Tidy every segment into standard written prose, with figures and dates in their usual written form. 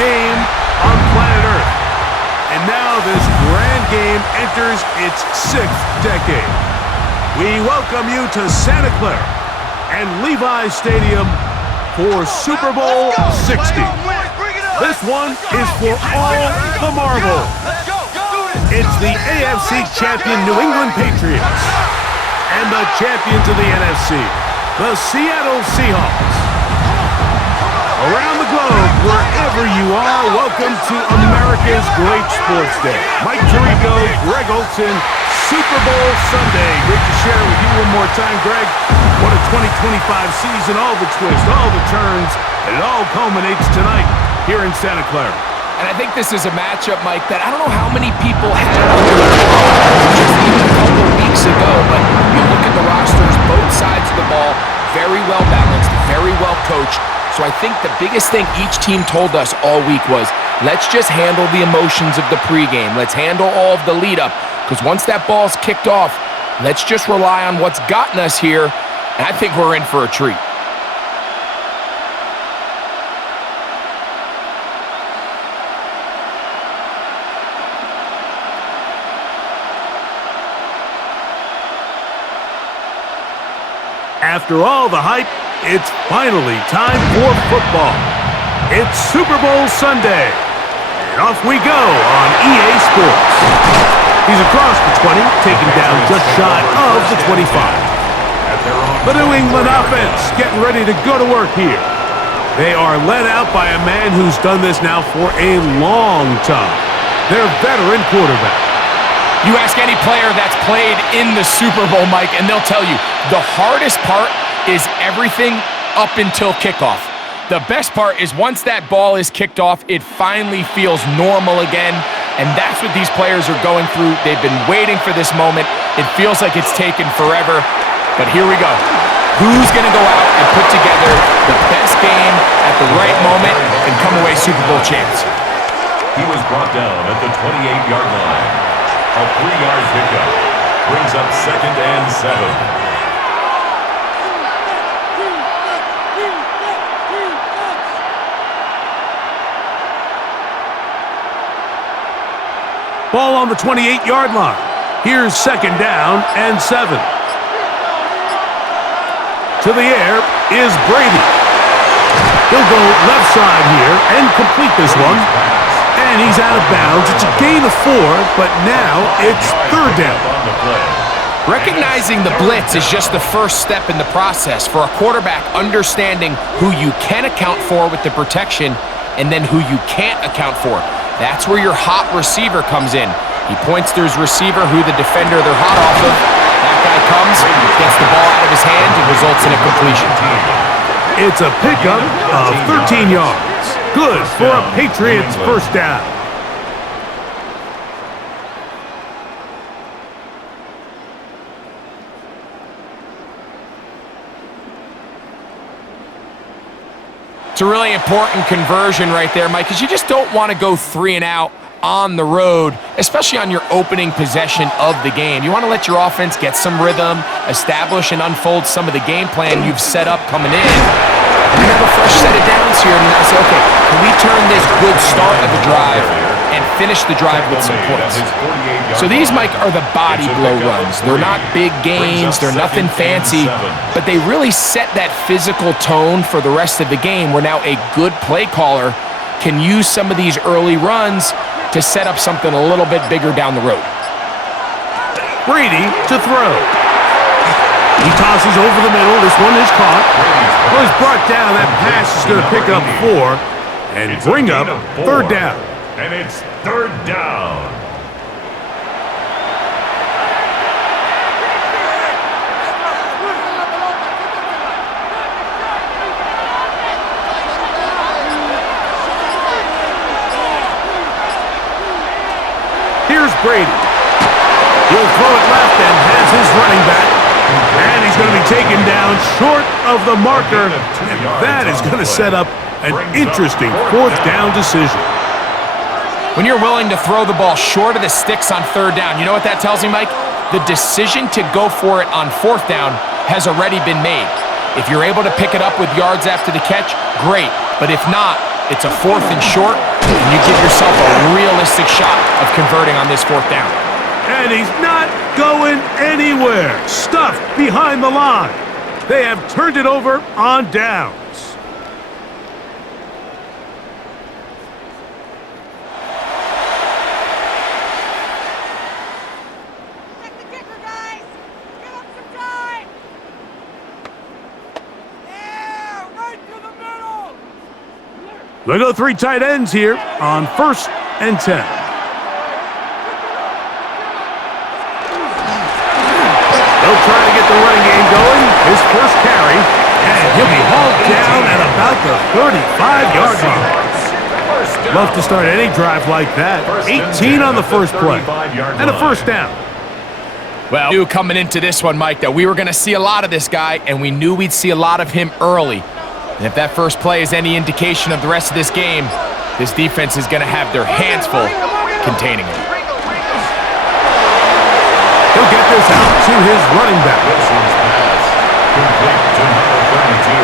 game on planet Earth. And now this grand game enters its 6th decade. We welcome you to Santa Clara and Levi Stadium for Super Bowl 60. This one is for all the marbles. It's the AFC champion New England Patriots and the champions of the NFC, the Seattle Seahawks. Around the globe, wherever you are, welcome to America's Great Sports Day. Mike Tirico, Greg Olson, Super Bowl Sunday. Great to share with you one more time, Greg. What a 2025 season, all the twists, all the turns, and it all culminates tonight here in Santa Clara. And I think this is a matchup, Mike, that I don't know how many people had on their radar just even a couple of weeks ago, but you look at the rosters, both sides of the ball, very well balanced, very well coached. So I think the biggest thing each team told us all week was, let's just handle the emotions of the pregame. Let's handle all of the lead up, because once that ball's kicked off, let's just rely on what's gotten us here, and I think we're in for a treat. After all the hype, it's finally time for football. It's Super Bowl Sunday, and off we go on EA Sports. He's across the 20, taken down just shy of the 25. The New England offense getting ready to go to work here. They are led out by a man who's done this now for a long time. Their veteran quarterback. You ask any player that's played in the Super Bowl, Mike, and they'll tell you the hardest part is everything up until kickoff. The best part is once that ball is kicked off, it finally feels normal again, and that's what these players are going through. They've been waiting for this moment. It feels like it's taken forever, but here we go. Who's going to go out and put together the best game at the right moment and come away Super Bowl champs? He was brought down at the 28-yard line. A 3-yard pickup brings up 2nd and 7. Ball on the 28-yard line. Here's 2nd down and 7. To the air is Brady. He'll go left side here and complete this one. And he's out of bounds. It's a gain of 4, but now it's 3rd down. Recognizing the blitz is just the first step in the process for a quarterback understanding who you can account for with the protection and then who you can't account for. That's where your hot receiver comes in. He points to his receiver who the defender they're hot off of. That guy comes, gets the ball out of his hand, and results in a completion. It's a pickup of 13 yards. Good for a Patriots first down. It's a really important conversion right there, Mike, because you just don't want to go 3 and out on the road, especially on your opening possession of the game. You want to let your offense get some rhythm, establish and unfold some of the game plan you've set up coming in. You have a fresh set of downs here, and I say, okay, can we turn this good start of the drive and finish the drive with some points? So these, Mike, are the body blow runs. They're not big gains, they're nothing fancy, but they really set that physical tone for the rest of the game where now a good play caller can use some of these early runs to set up something a little bit bigger down the road. Brady to throw. He tosses over the middle. This one is caught. Was brought down. That pass is going to pick up 4 and bring up 3rd down. And it's 3rd down. Here's Brady. He'll throw it left and has his running back. And he's going to be taken down short of the marker. And that is going to set up an interesting 4th down decision. When you're willing to throw the ball short of the sticks on 3rd down, you know what that tells me, Mike? The decision to go for it on 4th down has already been made. If you're able to pick it up with yards after the catch, great. But if not, It's a 4th and short, and you give yourself a realistic shot of converting on this 4th down. And he's not going anywhere. Stuffed behind the line. They have turned it over on downs. They go 3 tight ends here on 1st and 10. They'll try to get the running game going. His first carry, and he'll be hauled down at about the 35-yard line. Love to start any drive like that. 18 on the first play, and a 1st down. Well, we knew coming into this one, Mike, that we were going to see a lot of this guy, and we knew we'd see a lot of him early. And if that first play is any indication of the rest of this game, this defense is going to have their hands full containing him. He'll get this out to his running back. Wilson's pass, complete to number 32.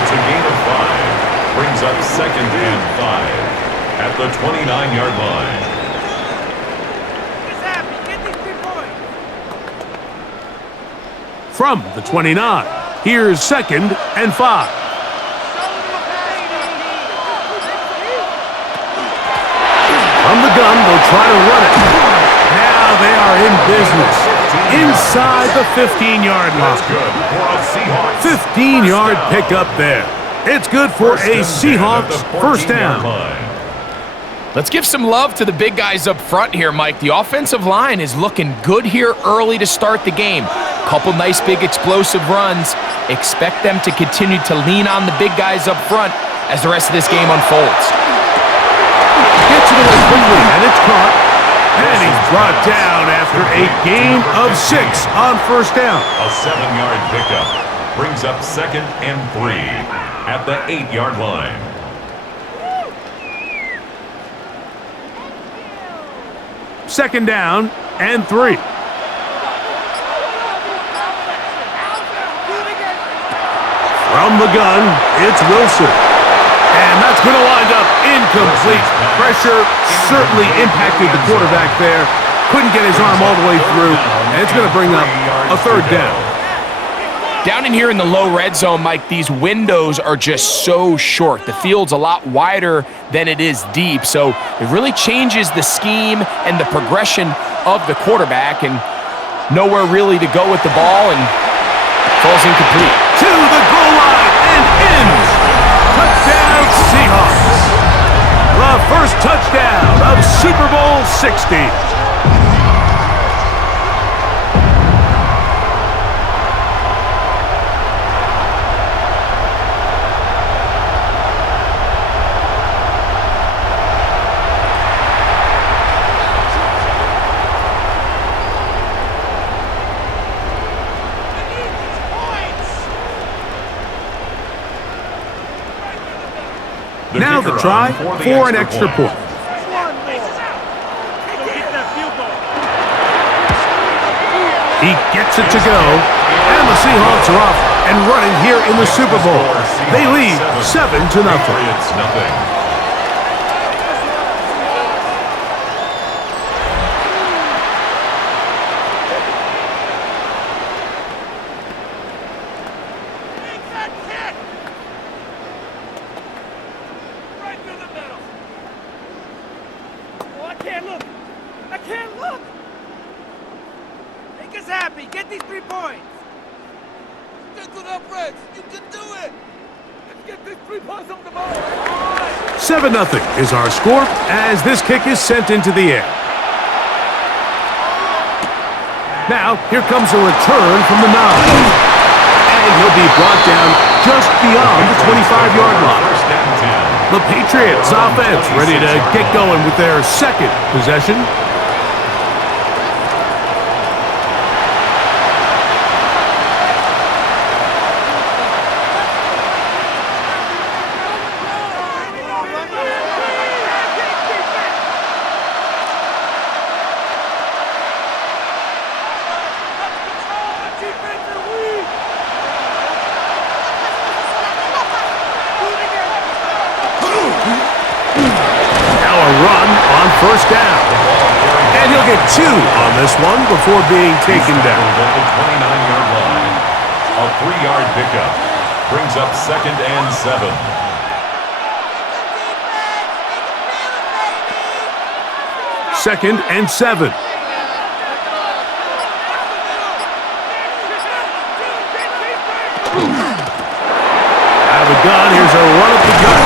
It's a gain of 5. Brings up 2nd and 5 at the 29-yard line. From the 29, here's 2nd and 5. From the gun, they'll try to run it. Now they are in business. Inside the 15-yard line. 15-yard pickup there. It's good for a Seahawks 1st down. Let's give some love to the big guys up front here, Mike. The offensive line is looking good here early to start the game. Couple nice big explosive runs. Expect them to continue to lean on the big guys up front as the rest of this game unfolds. Gets it away quickly, and it's caught. And he's brought down after a gain of 6 on 1st down. A 7-yard pickup brings up 2nd and 3 at the 8-yard line. Second down and 3. From the gun, it's Wilson. And that's going to wind up incomplete. Pressure certainly impacted the quarterback there. Couldn't get his arm all the way through. And it's going to bring up a 3rd down. Down in here in the low red zone, Mike, these windows are just so short. The field's a lot wider than it is deep, so it really changes the scheme and the progression of the quarterback, and nowhere really to go with the ball, and falls incomplete. To the goal line and in. Touchdown Seahawks. The first touchdown of Super Bowl 60. Now the try for an extra point. He gets it to go, and the Seahawks are off and running here in the Super Bowl. They lead 7-0. Happy, get these 3 points. Get to the Reds. You can do it. Let's get these 3 points on the board. 7-0 is our score as this kick is sent into the air. Now, here comes a return from the 9. And he'll be brought down just beyond the 25-yard line. The Patriots offense ready to get going with their 2nd possession. 2 on this one before being taken down. At the 29-yard line. A 3-yard pickup brings up 2nd and 7. Second and 7. Out of the gun, here's a run up the gut.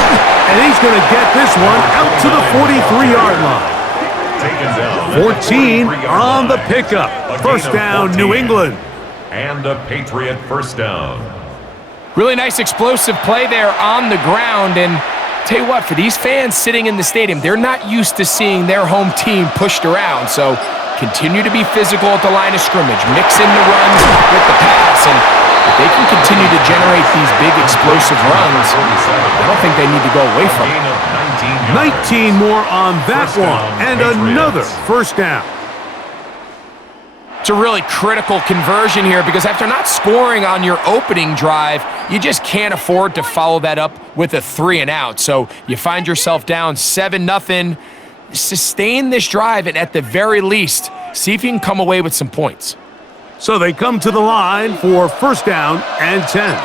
And he's going to get this one out to the 43-yard line. Taken down. 14 on the pickup. First down, New England. And a Patriot first down. Really nice explosive play there on the ground. And tell you what, for these fans sitting in the stadium, they're not used to seeing their home team pushed around. So continue to be physical at the line of scrimmage. Mix in the runs with the pass. And if they can continue to generate these big explosive runs, I don't think they need to go away from it. 19 more on that one. And another first down. It's a really critical conversion here because after not scoring on your opening drive, you just can't afford to follow that up with a 3-and-out. So you find yourself down 7-0. Sustain this drive and at the very least, see if you can come away with some points. So they come to the line for first down and 10.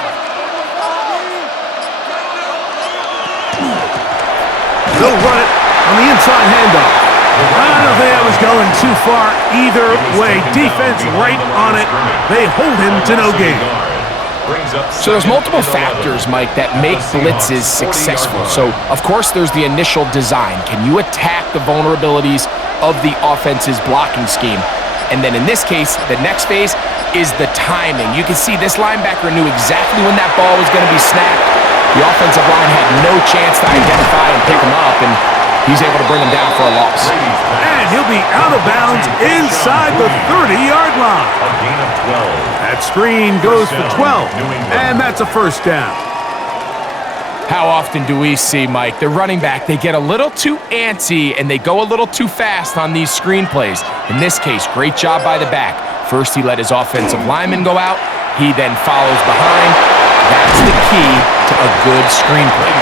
They'll run it on the inside handoff. I don't think that was going too far either way. Defense right on it. They hold him to no gain. So there's multiple factors, Mike, that make blitzes successful. So, of course, there's the initial design. Can you attack the vulnerabilities of the offense's blocking scheme? And then in this case, the next phase is the timing. You can see this linebacker knew exactly when that ball was going to be snapped. The offensive line had no chance to identify and pick him up, and he's able to bring him down for a loss. And he'll be out of bounds inside the 30-yard line. A gain of 12. That screen goes for 12, and that's a first down. How often do we see, Mike, the running back, they get a little too antsy and they go a little too fast on these screen plays. In this case, great job by the back. First, he let his offensive lineman go out. He then follows behind. That's the key to a good screen play.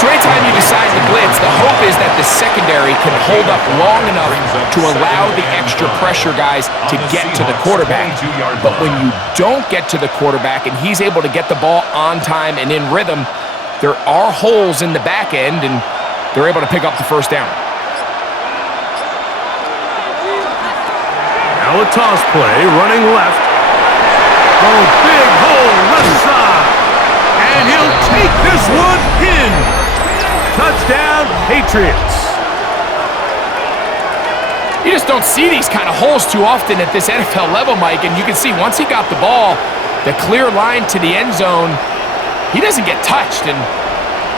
So anytime you decide to blitz, the hope is that the secondary can hold up long enough to allow the extra pressure guys to get to the quarterback. But when you don't get to the quarterback and he's able to get the ball on time and in rhythm, there are holes in the back end, and they're able to pick up the first down. Now a toss play, running left. Oh, big hole, left side. And he'll take this one in. Touchdown, Patriots. You just don't see these kind of holes too often at this NFL level, Mike, and you can see once he got the ball, the clear line to the end zone, he doesn't get touched, and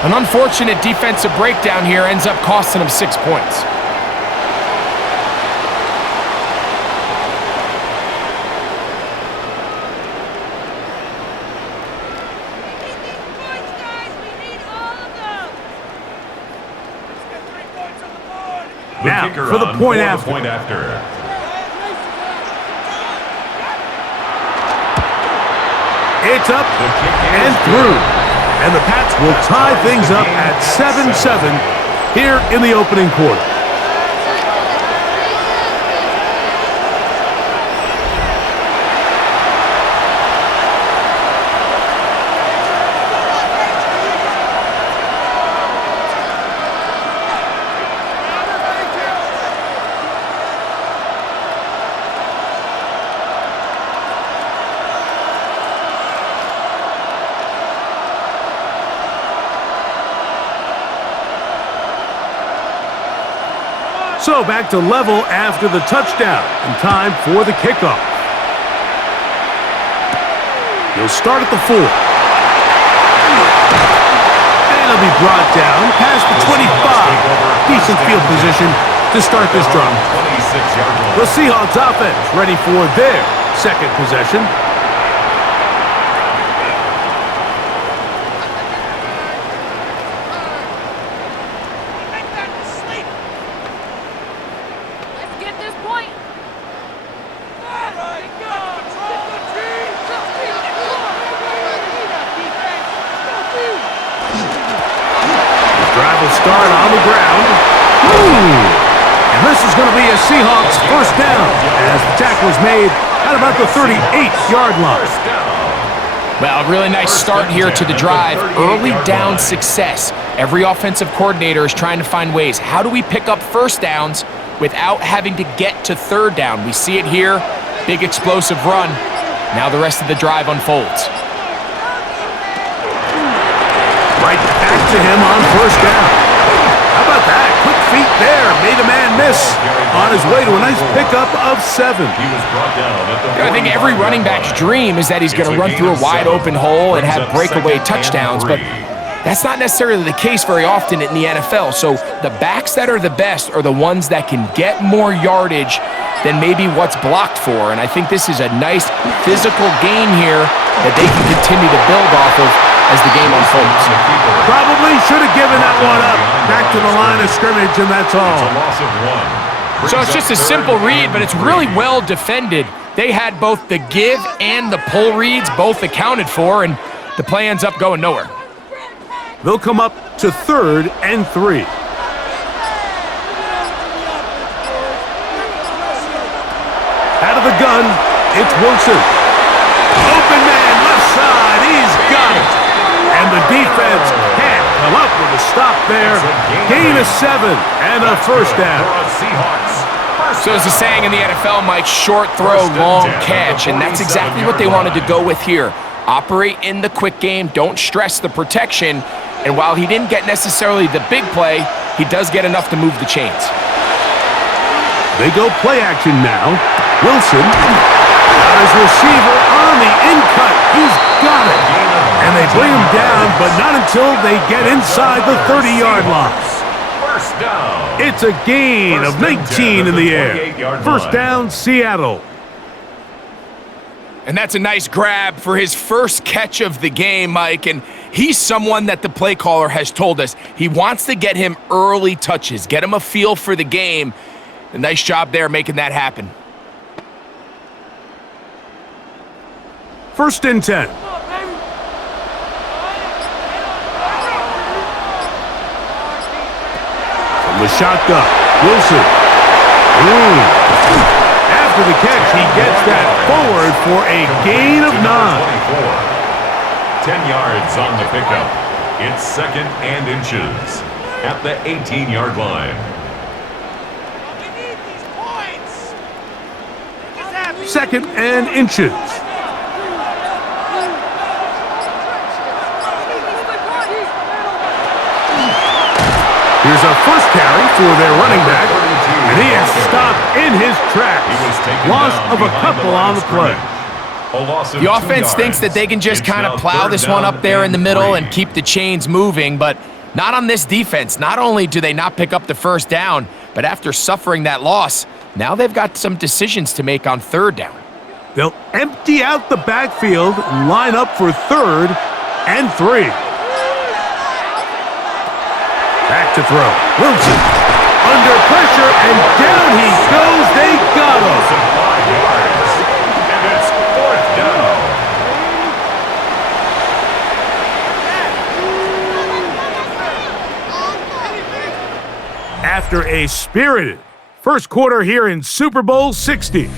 an unfortunate defensive breakdown here ends up costing him 6 points. Now, for the point after. It's up and through. And the Pats will tie things up at 7-7 here in the opening quarter. So back to level after the touchdown, and time for the kickoff. He'll start at the 4. And he'll be brought down past the 25. Decent field position to start this drive. The Seahawks offense ready for their second possession. Start on the ground. Ooh. And this is is going to be a Seahawks first down as the tackle is made at about the 38-yard line. Well, a really nice start here to the drive. Early down success. Every offensive coordinator is trying to find ways. How do we pick up first downs without having to get to third down? We see it here. Big explosive run. Now the rest of the drive unfolds. Right back to him on first down. How about that? Quick feet there. Made a man miss on his way to a nice pickup of 7. He was brought down at the I think every running back's dream is that he's going to run through a wide open hole and have breakaway touchdowns, but that's not necessarily the case very often in the NFL. So the backs that are the best are the ones that can get more yardage than maybe what's blocked for. And I think this is a nice physical gain here that they can continue to build off of as the game unfolds. Probably should have given that one up. Back to the line of scrimmage, and that's all. It's a loss of 1. So it's just a simple read, but it's really well defended. They had both the give and the pull reads both accounted for, and the play ends up going nowhere. They'll come up to 3rd and 3. Out of the gun, it's Wilson. Open man, left side, he's got it. And the defense can't come up with a stop there. Gain of 7 and a first down. So as the saying in the NFL, Mike, short throw, long catch, and that's exactly what they wanted to go with here. Operate in the quick game, don't stress the protection, and while he didn't get necessarily the big play, he does get enough to move the chains. They go play action now. Wilson got his receiver on the in-cut. He's got it. And they bring him down, but not until they get inside the 30-yard line. First down. It's a gain of 19 in the air. First down, Seattle. And that's a nice grab for his first catch of the game, Mike. And he's someone that the play caller has told us he wants to get him early touches, get him a feel for the game. A nice job there making that happen. First and 10. From the shotgun, Wilson. After the catch, he gets that forward for a gain of 9. 10 yards on the pickup. It's 2nd and inches at the 18-yard line. 2nd and inches. Here's a first carry for their running back, and he is stopped in his tracks. Loss of a couple on the play. The offense thinks that they can just kind of plow this one up there in the middle and keep the chains moving, but not on this defense. Not only do they not pick up the first down, but after suffering that loss, now they've got some decisions to make on 3rd down. They'll empty out the backfield and line up for 3rd and 3. Back to throw. Wilson under pressure, and down he goes. They got him. 5 yards, and it's 4th down. After a spirited first quarter here in Super Bowl 60,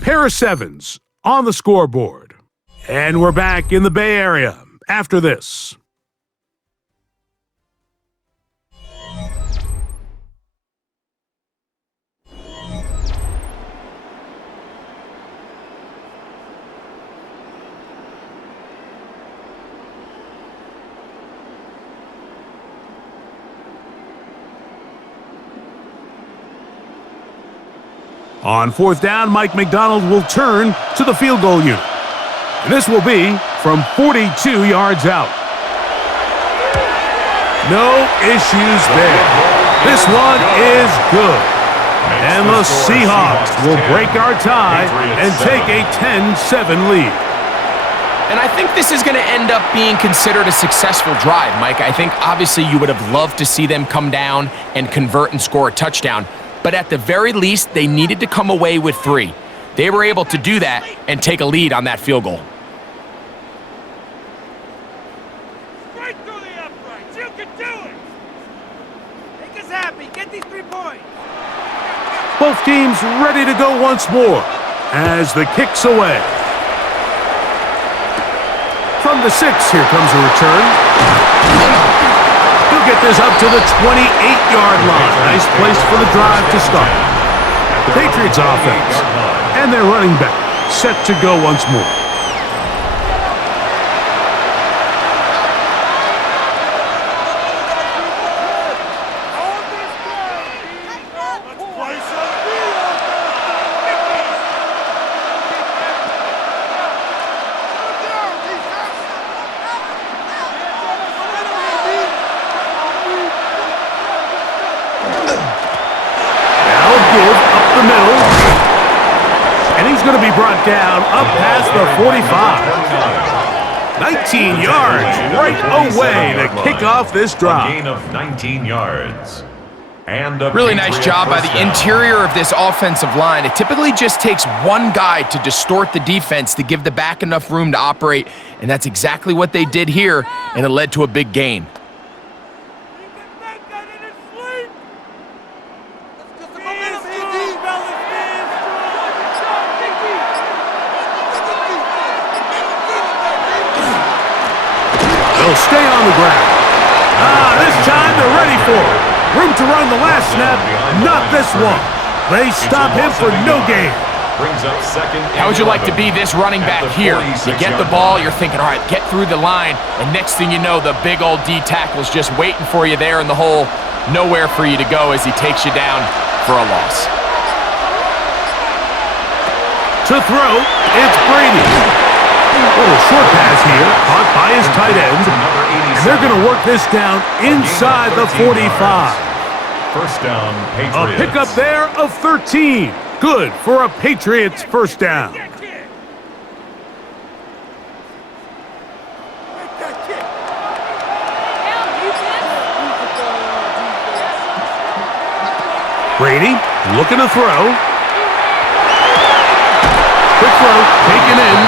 pair of 7s on the scoreboard. And we're back in the Bay Area after this. On 4th down, Mike McDonald will turn to the field goal unit. And this will be from 42 yards out. No issues there. This one is good. And the Seahawks will break our tie and take a 10-7 lead. And I think this is going to end up being considered a successful drive, Mike. I think obviously you would have loved to see them come down and convert and score a touchdown. But at the very least, they needed to come away with 3. They were able to do that and take a lead on that field goal. Right through the uprights. You can do it. Make us happy. Get these 3 points. team's ready to go once more as the kick's away. From the 6, here comes a return. He'll get this up to the 28-yard line. Nice place for the drive to start. Patriots offense. And their running back set to go once more. Going to be brought down up past the 45. 19 yards right away to kick off this drive. A gain of 19 yards. And a really nice job by the interior of this offensive line. It typically just takes one guy to distort the defense to give the back enough room to operate, and that's exactly what they did here, and it led to a big gain. They'll stay on the ground. This time they're ready for it. Room to run the last snap, not this one. They stop him for no gain. How would you like to be this running back here? You get the ball, you're thinking, all right, get through the line, and next thing you know, the big old D tackle's just waiting for you there in the hole. Nowhere for you to go as he takes you down for a loss. To throw, it's Brady. Little short pass here, caught by his tight end, and they're going to work this down inside the 45. First down, Patriots. A pickup there of 13. Good for a Patriots first down. Brady looking to throw. Quick throw, taken in.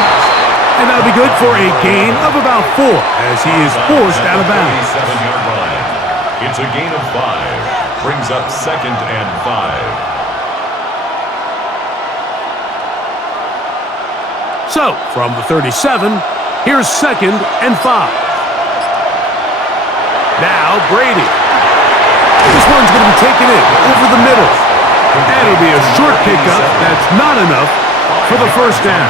And that'll be good for a gain of about 4 as he is forced out of bounds. 37-yard line. It's a gain of 5. Brings up 2nd and 5. So, from the 37, here's 2nd and 5. Now, Brady. This one's going to be taken in over the middle. And it'll be a short pickup that's not enough for the first down.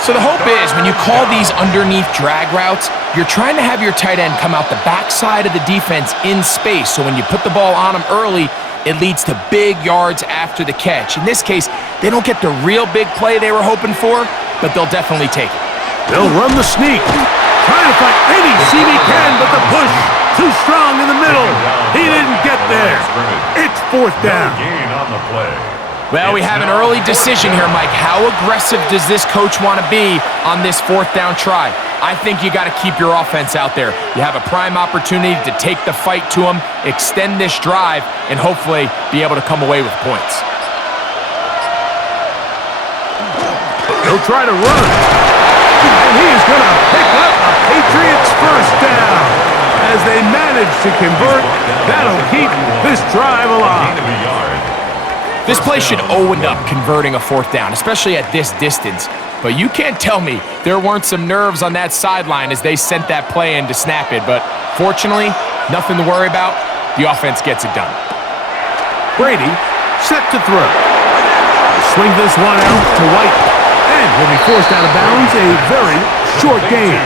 So the hope is when you call these underneath drag routes, you're trying to have your tight end come out the backside of the defense in space. So when you put the ball on him early, it leads to big yards after the catch. In this case, they don't get the real big play they were hoping for, but they'll definitely take it. They'll run the sneak. Trying to find any seam he can, but the push too strong in the middle. He didn't get there. It's 4th down. Gain on the play. Well, we have an early decision here, Mike. How aggressive does this coach want to be on this 4th down try? I think you got to keep your offense out there. You have a prime opportunity to take the fight to them, extend this drive, and hopefully be able to come away with points. He'll try to run. And he is going to pick up a Patriots first down. As they manage to convert, that'll keep this drive alive. This play should end up converting a 4th down, especially at this distance. But you can't tell me there weren't some nerves on that sideline as they sent that play in to snap it. But fortunately, nothing to worry about. The offense gets it done. Brady set to throw. Swing this one out to White. And will be forced out of bounds. A very short game.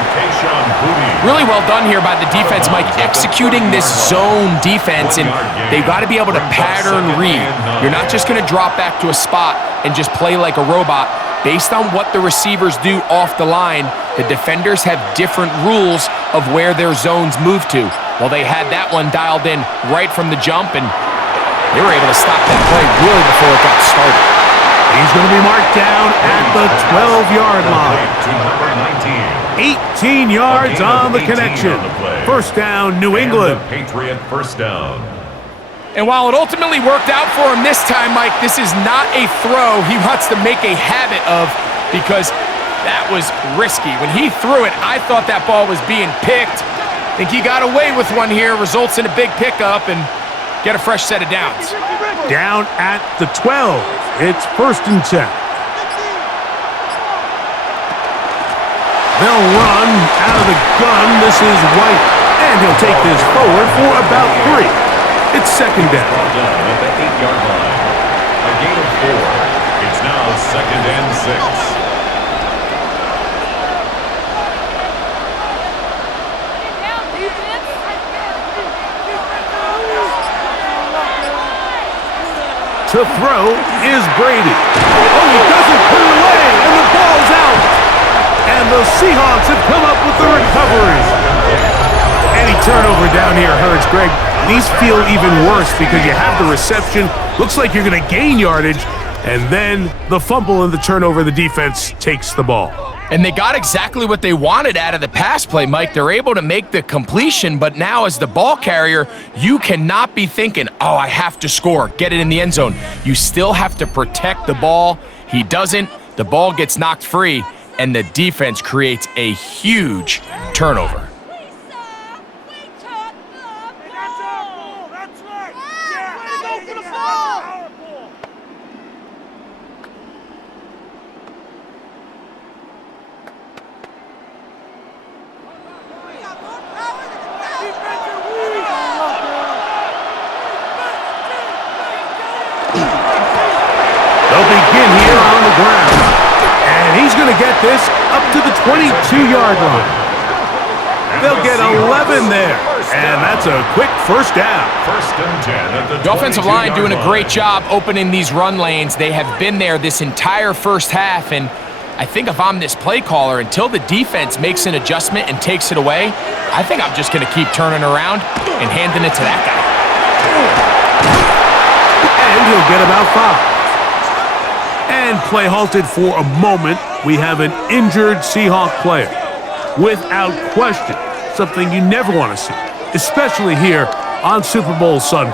Really well done here by the defense, Mike, executing this zone defense, and they've got to be able to pattern read. You're not just going to drop back to a spot and just play like a robot. Based on what the receivers do off the line, the defenders have different rules of where their zones move to. Well, they had that one dialed in right from the jump, and they were able to stop that play really before it got started. He's going to be marked down at the 12-yard line. 18 yards on the connection. First down, New England. Patriot first down. And while it ultimately worked out for him this time, Mike, this is not a throw he wants to make a habit of because that was risky. When he threw it, I thought that ball was being picked. I think he got away with one here, results in a big pickup and get a fresh set of downs. Down at the 12. It's 1st and 10. They'll run out of the gun. This is White, and he'll take this forward for about 3. It's 2nd down. Ball done at the 8-yard line. A gain of 4. It's now 2nd and 6. To throw is Brady. Oh, he doesn't put it away, and the ball's out. And the Seahawks have come up with the recovery. Any turnover down here hurts, Greg. These feel even worse because you have the reception. Looks like you're going to gain yardage, and then the fumble and the turnover, the defense takes the ball. And they got exactly what they wanted out of the pass play, Mike. They're able to make the completion, but now as the ball carrier, you cannot be thinking, oh, I have to score, get it in the end zone. You still have to protect the ball. He doesn't. The ball gets knocked free, and the defense creates a huge turnover. They'll begin here on the ground. And he's going to get this up to the 22-yard line. They'll get 11 there. And that's a quick 1st down. 1st and 10 at the The offensive line doing a 22-yard great line. job opening these run lanes. They have been there this entire 1st half, and I think if I'm this play caller, until the defense makes an adjustment and takes it away, I think I'm just going to keep turning around and handing it to that guy. And he'll get about 5. And play halted for a moment. We have an injured Seahawk player. Without question, something you never want to see, especially here on Super Bowl Sunday.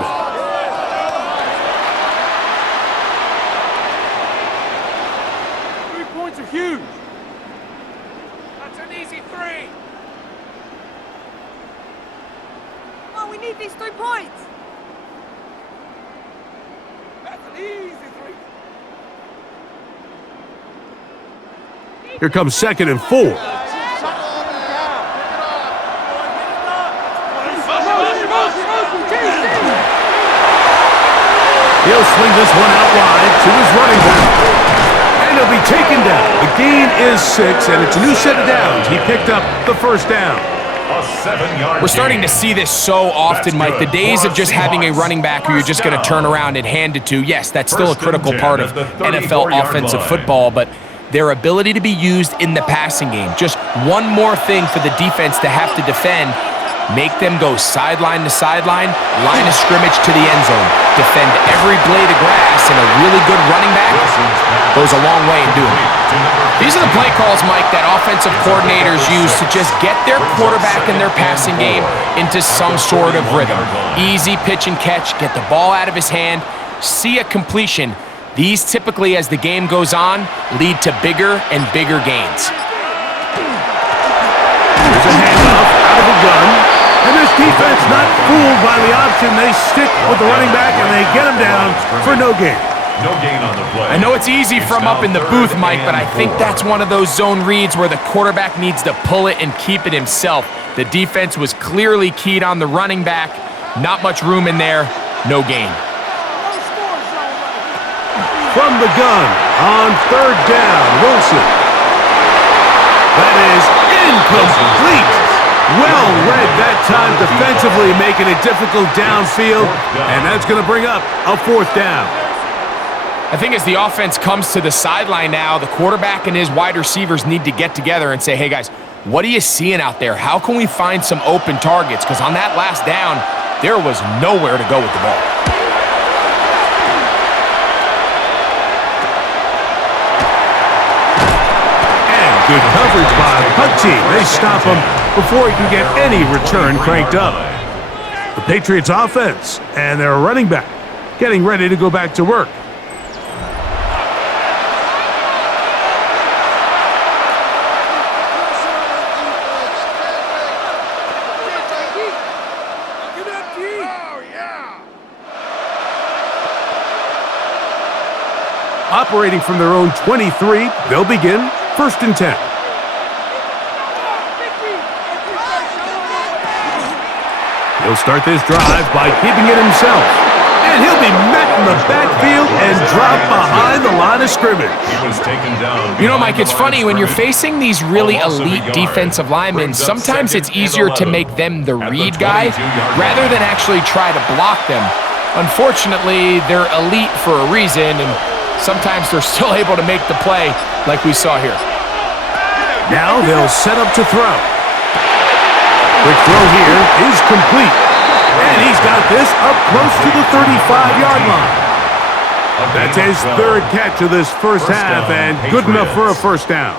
3 points are huge. That's an easy 3. Oh, we need these 3 points. That's an easy 3. Here comes 2nd and 4. He'll swing this one out wide to his running back. And he'll be taken down. The gain is 6, and it's a new set of downs. He picked up the 1st down. A 7-yard We're starting to gain. see this so often, That's Mike. The good days for of just having a Seahawks. running back who you're just going to turn around and hand it to, yes, that's still a 1st and critical 10 part at of the NFL 34-yard offensive line. football, but their ability to be used in the passing game. Just one more thing for the defense to have to defend. Make them go sideline to sideline, line of scrimmage to the end zone. Defend every blade of grass, and a really good running back goes a long way in doing it. These are the play calls, Mike, that offensive coordinators use to just get their quarterback and their passing game into some sort of rhythm. Easy pitch and catch, get the ball out of his hand, see a completion. These typically, as the game goes on, lead to bigger and bigger gains. There's a handoff out of the gun. And this defense not fooled by the option. They stick with the running back, and they get him down for no gain. No gain on the play. I know it's easy from up in the booth, Mike, but I think 4. that's one of those zone reads where the quarterback needs to pull it and keep it himself. The defense was clearly keyed on the running back. Not much room in there. No gain. From the gun on 3rd down, Wilson. That is incomplete. Well read that time defensively, making it difficult downfield, and that's going to bring up a 4th down. I think as the offense comes to the sideline now, the quarterback and his wide receivers need to get together and say, hey guys, what are you seeing out there? How can we find some open targets? Because on that last down, there was nowhere to go with the ball. Good coverage by the punt team. They stop him before he can get any return cranked up. The Patriots offense and their running back getting ready to go back to work. Operating from their own 23, they'll begin 1st and 10. He'll start this drive by keeping it himself. And he'll be met in the backfield and dropped behind the line of scrimmage. He was taken down. You know, Mike, it's funny, when you're facing these really elite defensive linemen, sometimes it's easier to make them the read guy rather than actually try to block them. Unfortunately, they're elite for a reason, and sometimes they're still able to make the play like we saw here. Now they'll set up to throw. Quick throw here is complete. And he's got this up close to the 35-yard line. That's his 3rd catch of this first half, and good enough for a 1st down.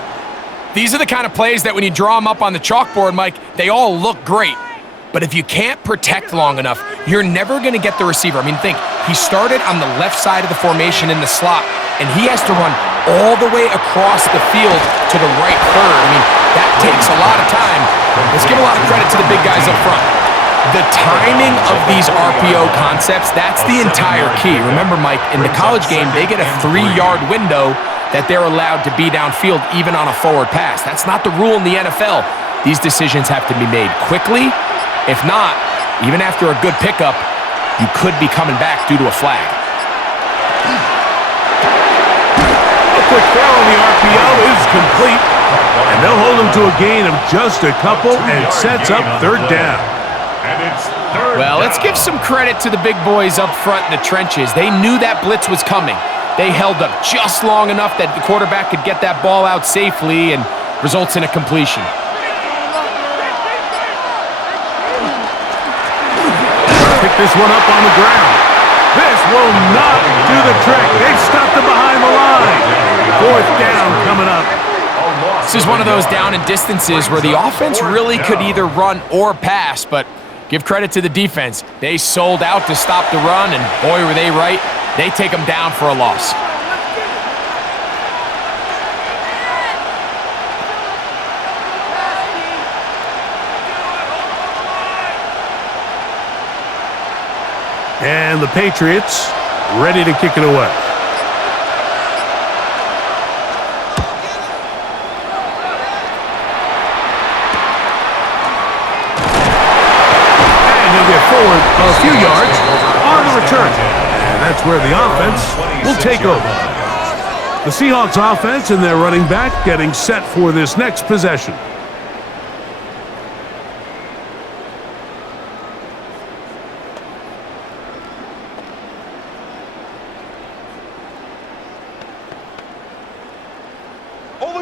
These are the kind of plays that when you draw them up on the chalkboard, Mike, they all look great. But if you can't protect long enough, you're never going to get the receiver. I mean, think, he started on the left side of the formation in the slot, and he has to run all the way across the field to the right third. I mean, that takes a lot of time. Let's give a lot of credit to the big guys up front. The timing of these RPO concepts, that's the entire key. Remember, Mike, in the college game, they get a 3-yard window that they're allowed to be downfield even on a forward pass. That's not the rule in the NFL. These decisions have to be made quickly. If not, even after a good pickup, you could be coming back due to a flag. A quick throw on the RPO is complete. And they'll hold him to a gain of just a couple and sets up 3rd down. Well, let's give some credit to the big boys up front in the trenches. They knew that blitz was coming. They held up just long enough that the quarterback could get that ball out safely and results in a completion. Pick this one up on the ground. This will not do the trick. They've stopped him behind the line. 4th down coming up. This is one of those down and distances where the offense really could either run or pass, but give credit to the defense. They sold out to stop the run, and boy, were they right. They take them down for a loss. And the Patriots ready to kick it away. Forward a few yards on the return. And that's where the offense will take over. The Seahawks offense and their running back getting set for this next possession.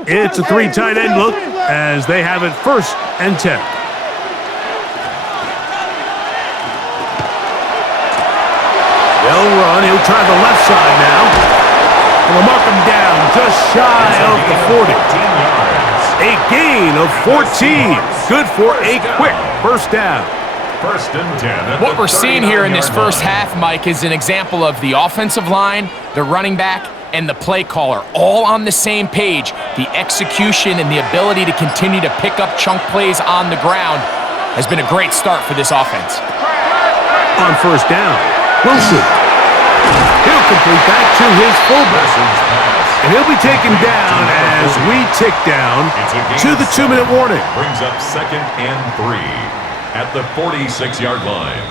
It's a 3 tight end look as they have it 1st and 10. They'll run. He'll try the left side now. And they'll mark him down just shy of the 40. A gain of 14. Good for a quick 1st down. 1st and 10. What we're seeing here in this first half, Mike, is an example of the offensive line, the running back, and the play caller all on the same page. The execution and the ability to continue to pick up chunk plays on the ground has been a great start for this offense. On 1st down, Wilson. He'll complete that to his fullback. And he'll be taken down as we tick down to the 2-minute warning. Brings up 2nd and 3 at the 46-yard line.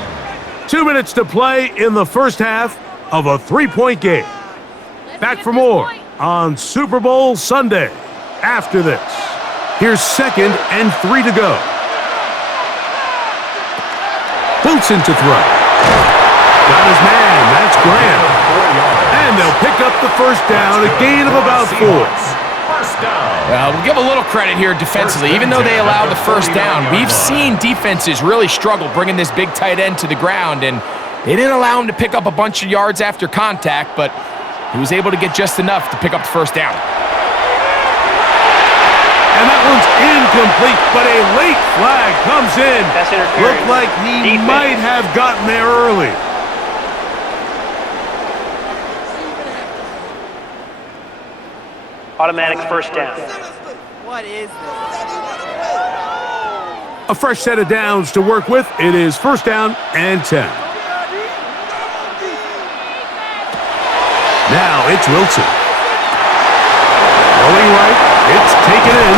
2 minutes to play in the first half of a 3-point game. Back for more on Super Bowl Sunday after this. Here's 2nd and 3 to go. Wilson to throw. Got his man. That's Graham. And they'll pick up the 1st down, a gain of about 4. Well, we'll give a little credit here defensively. Even though they allowed the 1st down, we've seen defenses really struggle bringing this big tight end to the ground, and they didn't allow him to pick up a bunch of yards after contact, but he was able to get just enough to pick up the 1st down. And that one's incomplete, but a late flag comes in. Looked like he might have gotten there early. Automatic 1st down. What is this? A fresh set of downs to work with. It is 1st down and 10. Now it's Wilson. Rolling right, it's taken in.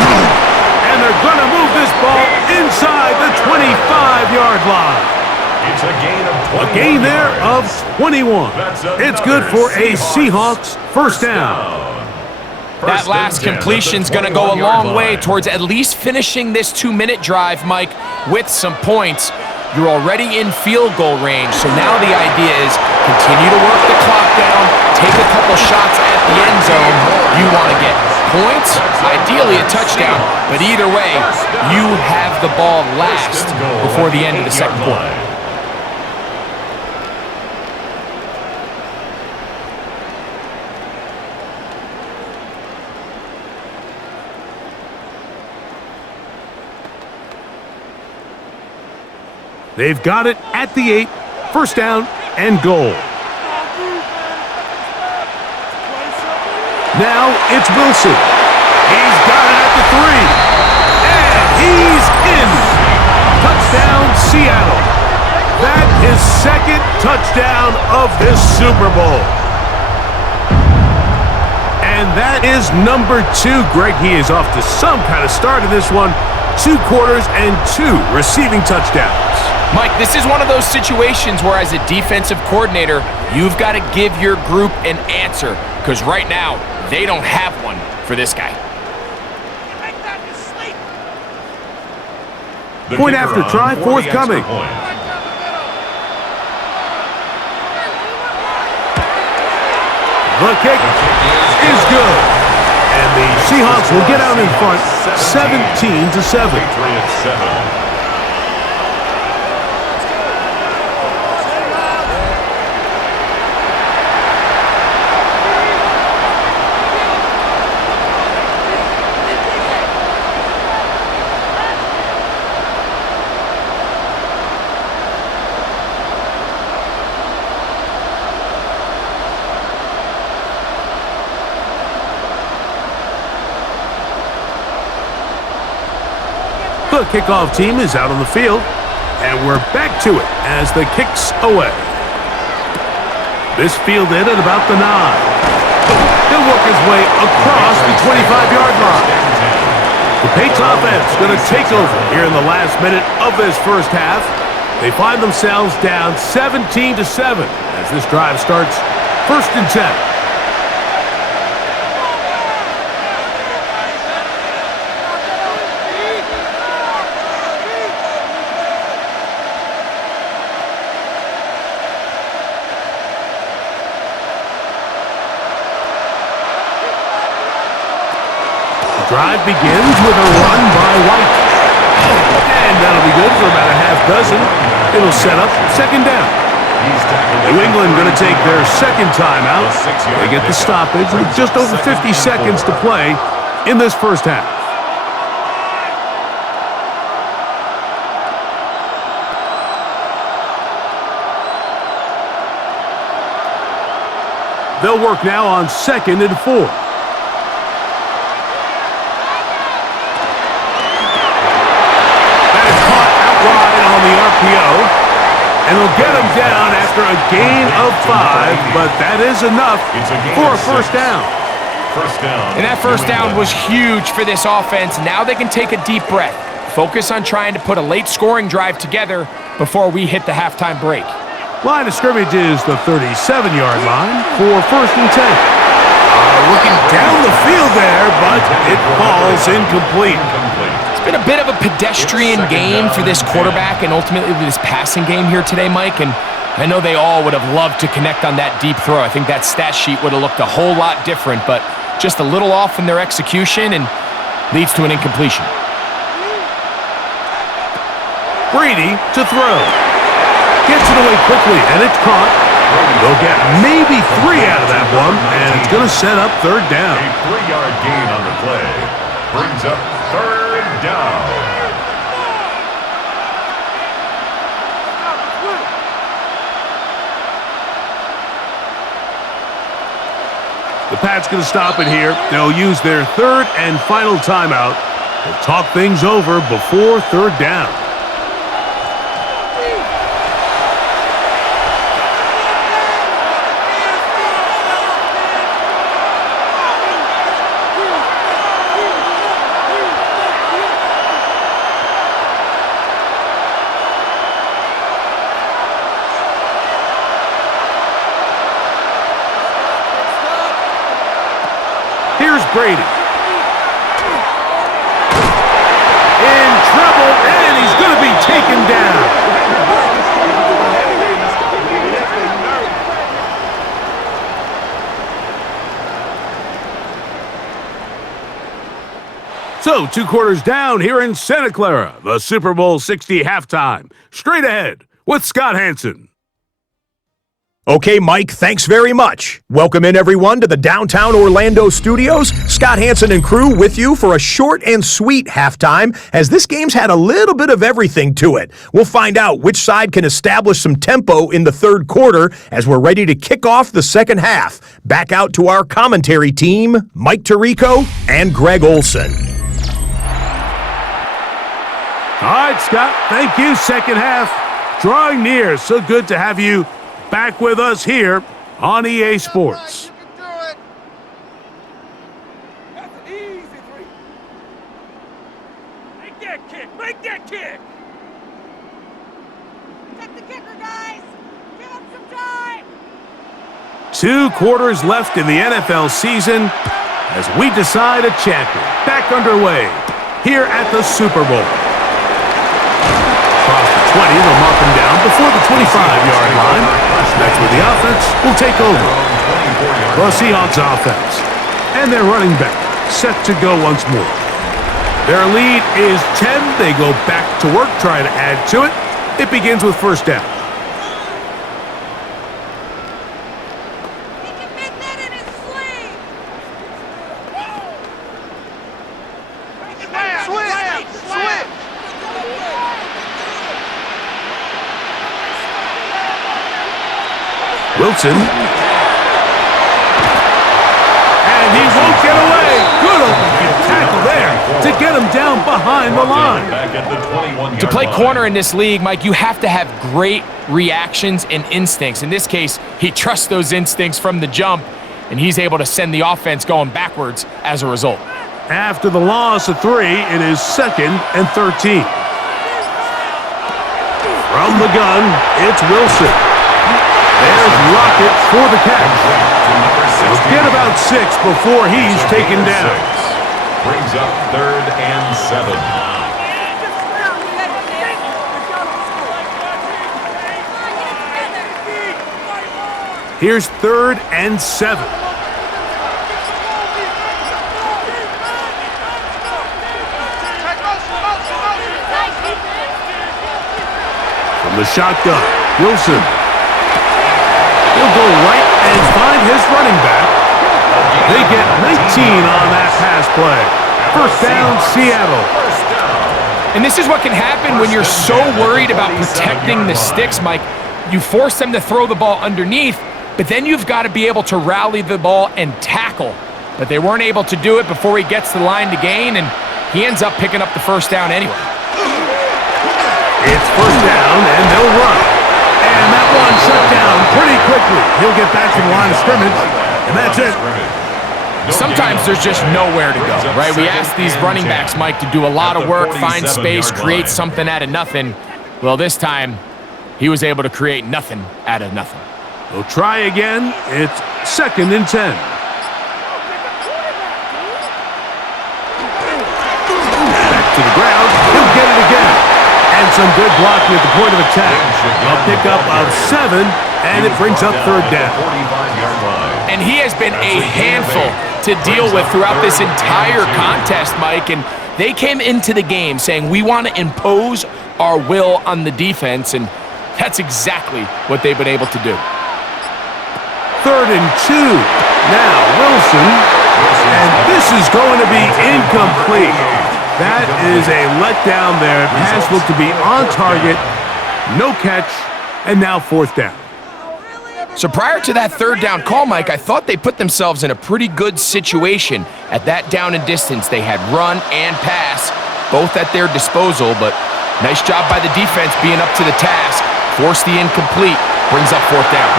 And they're going to move this ball inside the 25-yard line. It's a gain of 21 A gain there of yards. 21. It's good for a Seahawks first down. That last completion's going to go a long way towards at least finishing this 2-minute drive, Mike, with some points. You're already in field goal range, so now the idea is continue to work the clock down, take a couple shots at the end zone. You want to get points, ideally a touchdown, but either way, you have the ball last before the end of the second quarter. They've got it at the 8, first down and goal. Now it's Wilson. He's got it at the 3. And he's in. Touchdown, Seattle. That is second touchdown of this Super Bowl. And that is number 2. Greg, he is off to some kind of start in this one. 2 quarters and 2 receiving touchdowns. Mike, this is one of those situations where as a defensive coordinator, you've got to give your group an answer, because right now, they don't have one for this guy. Point after try, forthcoming. The kick is good. And the Seahawks will get out in front, 17-7. Patriots 7. The kickoff team is out on the field, and we're back to it as the kick's away. This fielded at about the 9. He'll work his way across the 25-yard line. The Patriots offense going to take over here in the last minute of this first half. They find themselves down 17-7 as this drive starts first and 10. Drive begins with a run by White. And that'll be good for about a half dozen. It'll set up second down. New England going to take their second timeout. They get the stoppage with just over 50 seconds to play in this first half. They'll work now on 2nd and 4. And they'll get him down after a gain of 5, but that is enough for a first down. And that first down was huge for this offense. Now they can take a deep breath, focus on trying to put a late scoring drive together before we hit the halftime break. Line of scrimmage is the 37-yard line for first and 10. Looking down the field there, but it falls incomplete. It's been a bit of a pedestrian game for this quarterback and ultimately this passing game here today, Mike, and I know they all would have loved to connect on that deep throw. I think that stat sheet would have looked a whole lot different, but just a little off in their execution and leads to an incompletion. Brady to throw. Gets it away quickly, and it's caught. They'll get maybe 3 out of that one, and it's going to set up third down. A 3-yard gain on the play brings up third down. The Pats going to stop it here. They'll use their third and final timeout. They'll talk things over before third down. Brady. In trouble, and he's going to be taken down. So, 2 quarters down here in Santa Clara, the Super Bowl 60 halftime. Straight ahead with Scott Hanson. Okay, Mike, thanks very much. Welcome in, everyone, to the downtown Orlando studios. Scott Hanson and crew with you for a short and sweet halftime, as this game's had a little bit of everything to it. We'll find out which side can establish some tempo in the third quarter as we're ready to kick off the second half. Back out to our commentary team, Mike Tirico and Greg Olson. All right, Scott, thank you. Second half drawing near. So good to have you back with us here on EA Sports. You can do it. That's an easy 3. Make that kick. Make that kick. Take the kicker, guys. Give him some time. 2 quarters left in the NFL season as we decide a champion. Back underway here at the Super Bowl. Across the 20, they'll mark him down before the 25-yard line. That's where the offense will take over. The Seahawks offense. And their running back set to go once more. Their lead is 10. They go back to work, try to add to it. It begins with first down. He can fit that in his sleeve. Slam. Wilson. And he won't get away. Good open field tackle there to get him down behind the line. To play corner in this league, Mike, you have to have great reactions and instincts. In this case, he trusts those instincts from the jump, and he's able to send the offense going backwards as a result. After the loss of 3, it is 2nd and 13. From the gun, it's Wilson. There's Rocket for the catch. He'll get about 6 before he's taken down. Brings up 3rd and 7. Here's 3rd and 7. From the shotgun, Wilson. He'll go right and find his running back. They get 19 on that pass play. First down, Seattle. And this is what can happen when you're so worried about protecting the sticks, Mike. You force them to throw the ball underneath, but then you've got to be able to rally the ball and tackle. But they weren't able to do it before he gets the line to gain, and he ends up picking up the first down anyway. It's first down, and they'll run. And that one shut down pretty quickly. He'll get back to the line of scrimmage, and that's it. Sometimes there's just nowhere to go, right? We ask these running backs, Mike, to do a lot of work, find space, create something out of nothing. Well, this time, he was able to create nothing out of nothing. We'll try again. It's 2nd and 10. Back to the ground. He'll get it again. And some good blocking at the point of attack. A pickup of 7, and it brings up 3rd down. And he has been a handful to deal with throughout this entire contest, Mike. And they came into the game saying, we want to impose our will on the defense, and that's exactly what they've been able to do. 3rd and 2. Now Wilson. And this is going to be incomplete. That is a letdown there. Pass looked to be on target. No catch. And now 4th down. So prior to that 3rd down call, Mike, I thought they put themselves in a pretty good situation at that down and distance. They had run and pass, both at their disposal, but nice job by the defense being up to the task. Force the incomplete, brings up 4th down.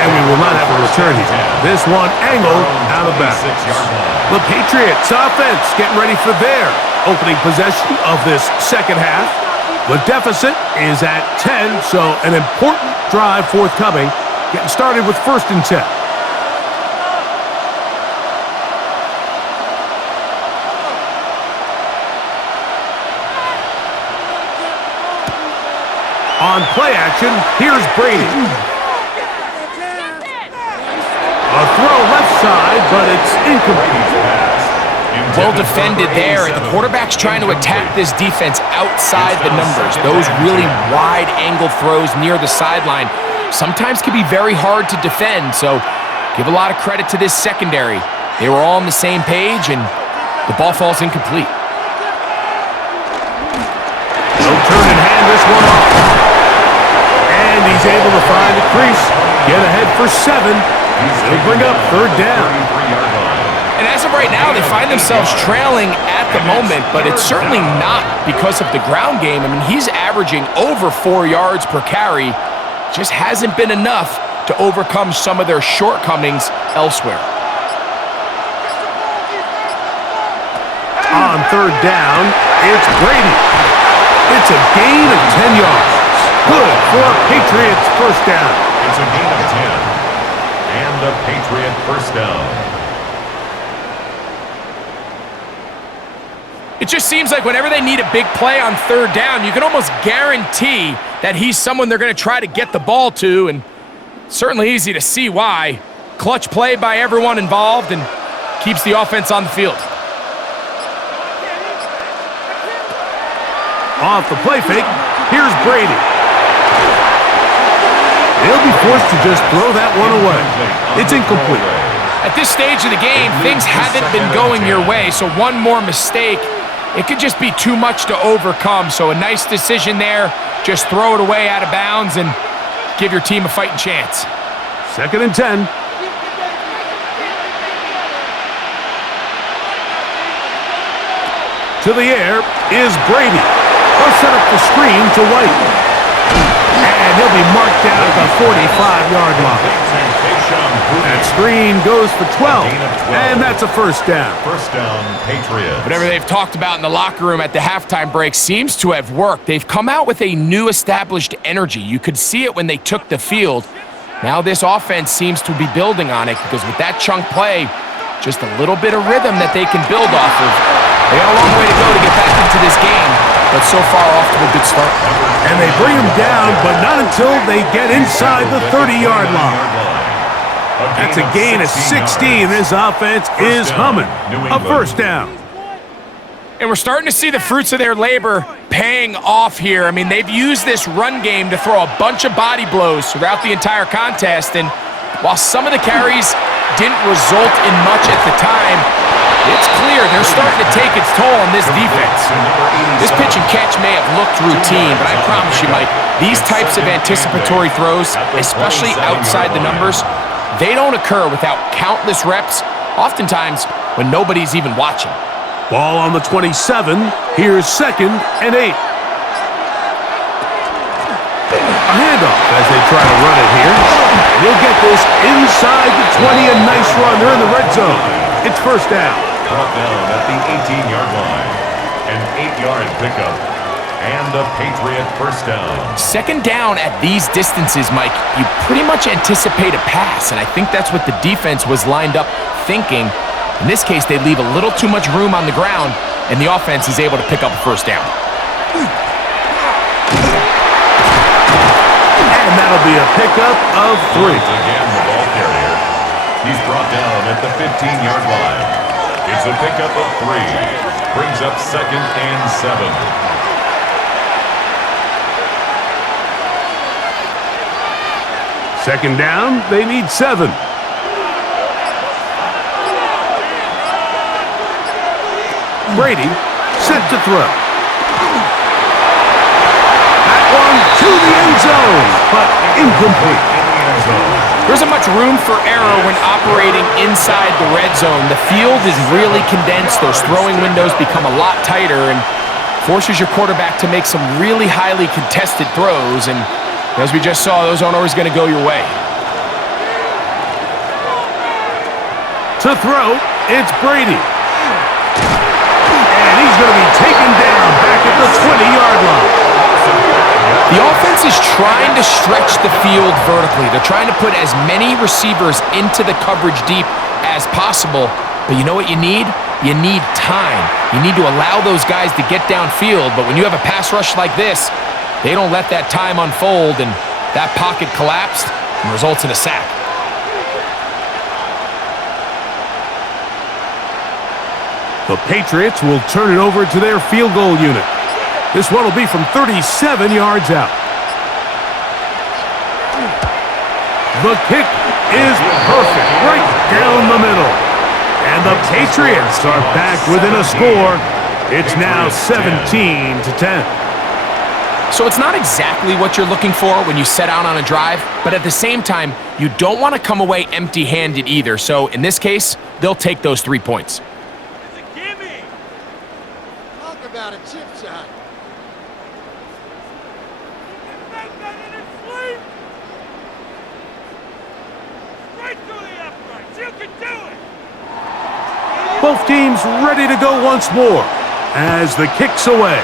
And we will not have a return here. This one angled out of bounds. The Patriots offense getting ready for their opening possession of this second half. The deficit is at 10, so an important drive forthcoming. Getting started with 1st and 10. On play action, here's Brady. A throw left side, but it's incomplete. Well defended there, and the quarterback's trying to attack this defense outside the numbers. Those really wide-angle throws near the sideline sometimes can be very hard to defend, so give a lot of credit to this secondary. They were all on the same page, and the ball falls incomplete. No turn and hand this one off. And he's able to find the crease. Get ahead for 7. He'll bring up third down. And as of right now, they find themselves trailing at the moment, but it's certainly not because of the ground game. I mean, he's averaging over 4 yards per carry. Just hasn't been enough to overcome some of their shortcomings elsewhere. On third down, it's Brady. It's a gain of 10 yards. Good for Patriots first down. It's a gain of 10. And a Patriot first down. It just seems like whenever they need a big play on third down, you can almost guarantee that he's someone they're going to try to get the ball to, and certainly easy to see why. Clutch play by everyone involved and keeps the offense on the field. Off the play fake, here's Brady. They'll be forced to just throw that one away. It's incomplete. At this stage of the game, things haven't been going your way, so one more mistake, it could just be too much to overcome. So a nice decision there. Just throw it away out of bounds and give your team a fighting chance. 2nd and 10. To the air is Brady. They'll set up the screen to White. And he'll be marked down at the 45-yard line. That screen goes for 12, and that's a first down. First down, Patriots. Whatever they've talked about in the locker room at the halftime break seems to have worked. They've come out with a new established energy. You could see it when they took the field. Now this offense seems to be building on it because with that chunk play, just a little bit of rhythm that they can build off of. They got a long way to go to get back into this game, but so far off to a good start. And they bring him down, but not until they get inside the 30-yard line. That's a gain of 16. This offense is humming. A first down. And we're starting to see the fruits of their labor paying off here. I mean, they've used this run game to throw a bunch of body blows throughout the entire contest, and while some of the carries didn't result in much at the time, it's clear they're starting to take its toll on this defense. This pitch and catch may have looked routine, but I promise you, Mike, these types of anticipatory throws, especially outside the numbers, they don't occur without countless reps, oftentimes when nobody's even watching. Ball on the 27. Here's 2nd and 8. A handoff as they try to run it here. They'll get this inside the 20. A nice run. They're in the red zone. It's first down. Brought down at the 18-yard line. An 8-yard pickup. And a Patriot first down. 2nd down at these distances, Mike, you pretty much anticipate a pass, and I think that's what the defense was lined up thinking. In this case, they leave a little too much room on the ground, and the offense is able to pick up a first down. And that'll be a pickup of 3. Again, the ball carrier. He's brought down at the 15-yard line. It's a pickup of 3. Brings up 2nd and 7. Second down, they need 7. Brady set to throw. That one to the end zone, but incomplete. There isn't much room for error when operating inside the red zone. The field is really condensed. Those throwing windows become a lot tighter and forces your quarterback to make some really highly contested throws, and as we just saw, those aren't always going to go your way. To throw, it's Brady. And he's going to be taken down back at the 20-yard line. The offense is trying to stretch the field vertically. They're trying to put as many receivers into the coverage deep as possible. But you know what you need? You need time. You need to allow those guys to get downfield. But when you have a pass rush like this, They don't let that time unfold, and that pocket collapsed and results in a sack. The Patriots will turn it over to their field goal unit. This one will be from 37 yards out. The kick is perfect, right down the middle. And the Patriots are back within a score. It's now 17-10. So it's not exactly what you're looking for when you set out on a drive, but at the same time, you don't want to come away empty-handed either. So in this case, they'll take those 3 points. It's a gimme. Talk about a chip shot. Make that in his sleep. Right through the uprights. You can do it. Both teams ready to go once more as the kick's away.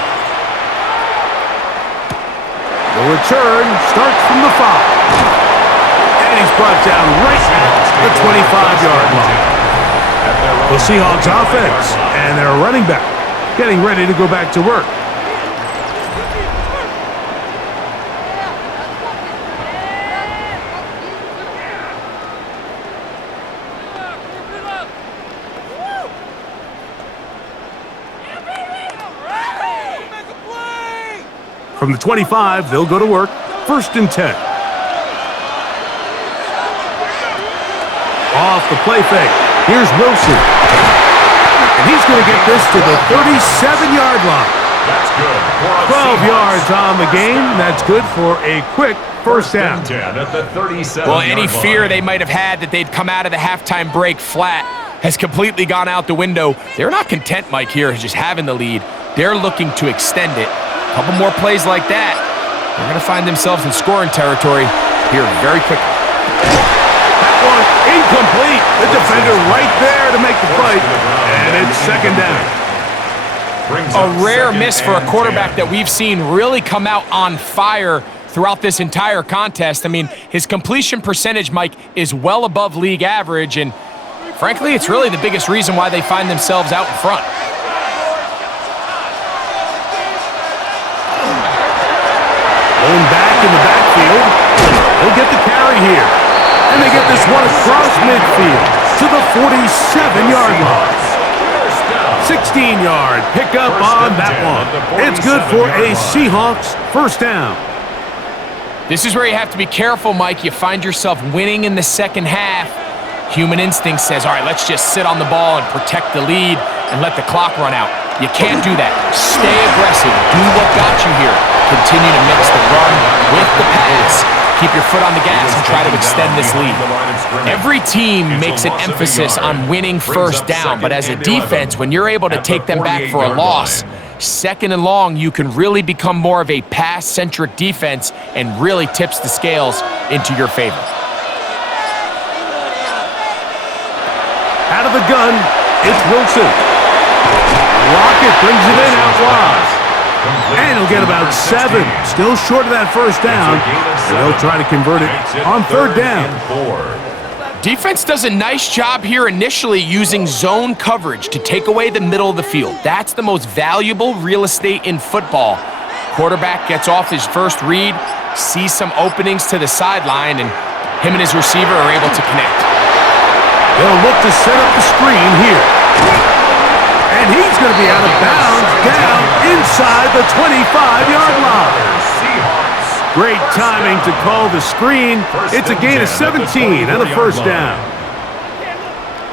The return starts from the 5. And he's brought down right at the 25-yard line. The Seahawks offense and their running back getting ready to go back to work. From the 25, they'll go to work. 1st and 10. Off the play fake. Here's Wilson. And he's going to get this to the 37-yard line. That's good. 12 yards on the game. That's good for a quick first down. 10 at the 37-yard Well, any line. fear they might have had that they'd come out of the halftime break flat has completely gone out the window. They're not content, Mike, here, just having the lead. They're looking to extend it. A couple more plays like that, they're going to find themselves in scoring territory here very quickly. That one incomplete. The defender right there to make the play. And it's 2nd down. A rare miss for a quarterback that we've seen really come out on fire throughout this entire contest. I mean, his completion percentage, Mike, is well above league average, and frankly, it's really the biggest reason why they find themselves out in front. Going back in the backfield. They'll get the carry here. And they get this one across midfield to the 47-yard line. 16-yard pickup on that one. It's good for a Seahawks first down. This is where you have to be careful, Mike. You find yourself winning in the second half. Human instinct says, all right, let's just sit on the ball and protect the lead and let the clock run out. You can't do that. Stay aggressive. Do what got you here. Continue to mix the run with the pass. Keep your foot on the gas and try to extend this lead. Every team makes an emphasis on winning first down, but as a defense, when you're able to take them back for a loss, 2nd and long, you can really become more of a pass-centric defense and really tips the scales into your favor. Out of the gun, it's Wilson. Lockett brings it in out wide. And he'll get about 7. Still short of that first down. And they'll try to convert it on 3rd down. Defense does a nice job here initially using zone coverage to take away the middle of the field. That's the most valuable real estate in football. Quarterback gets off his first read, sees some openings to the sideline, and him and his receiver are able to connect. They'll look to set up the screen here. And he's going to be out of bounds down inside the 25-yard line. Great timing to call the screen. It's a gain of 17 and a first down.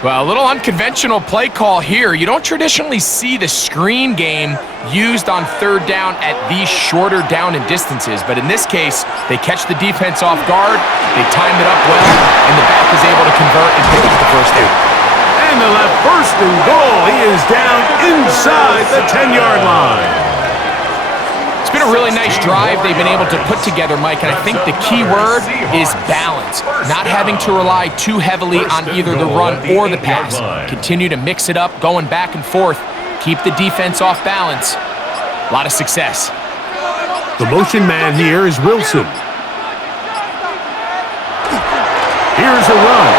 Well, a little unconventional play call here. You don't traditionally see the screen game used on 3rd down at these shorter down and distances. But in this case, they catch the defense off guard, they time it up well, and the back is able to convert and pick up the first down. And they'll have 1st and goal. He is down inside the 10-yard line. It's been a really nice drive they've been able to put together, Mike, and I think the key word is balance. Not having to rely too heavily on either the run or the pass. Continue to mix it up, going back and forth. Keep the defense off balance. A lot of success. The motion man here is Wilson. Here's a run.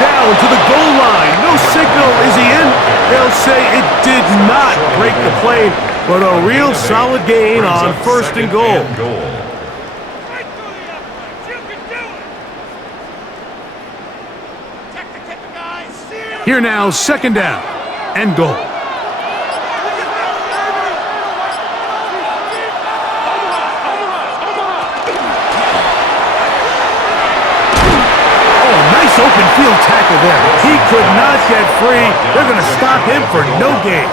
Down to the goal line. No signal. Is he in? They'll say it did not break the plane. but a real solid gain on first and goal. Right through the uprights. You can do it. Check the kicker, guys. Here now, second down and goal. Open field tackle there. He could not get free. They're going to stop him for no gain.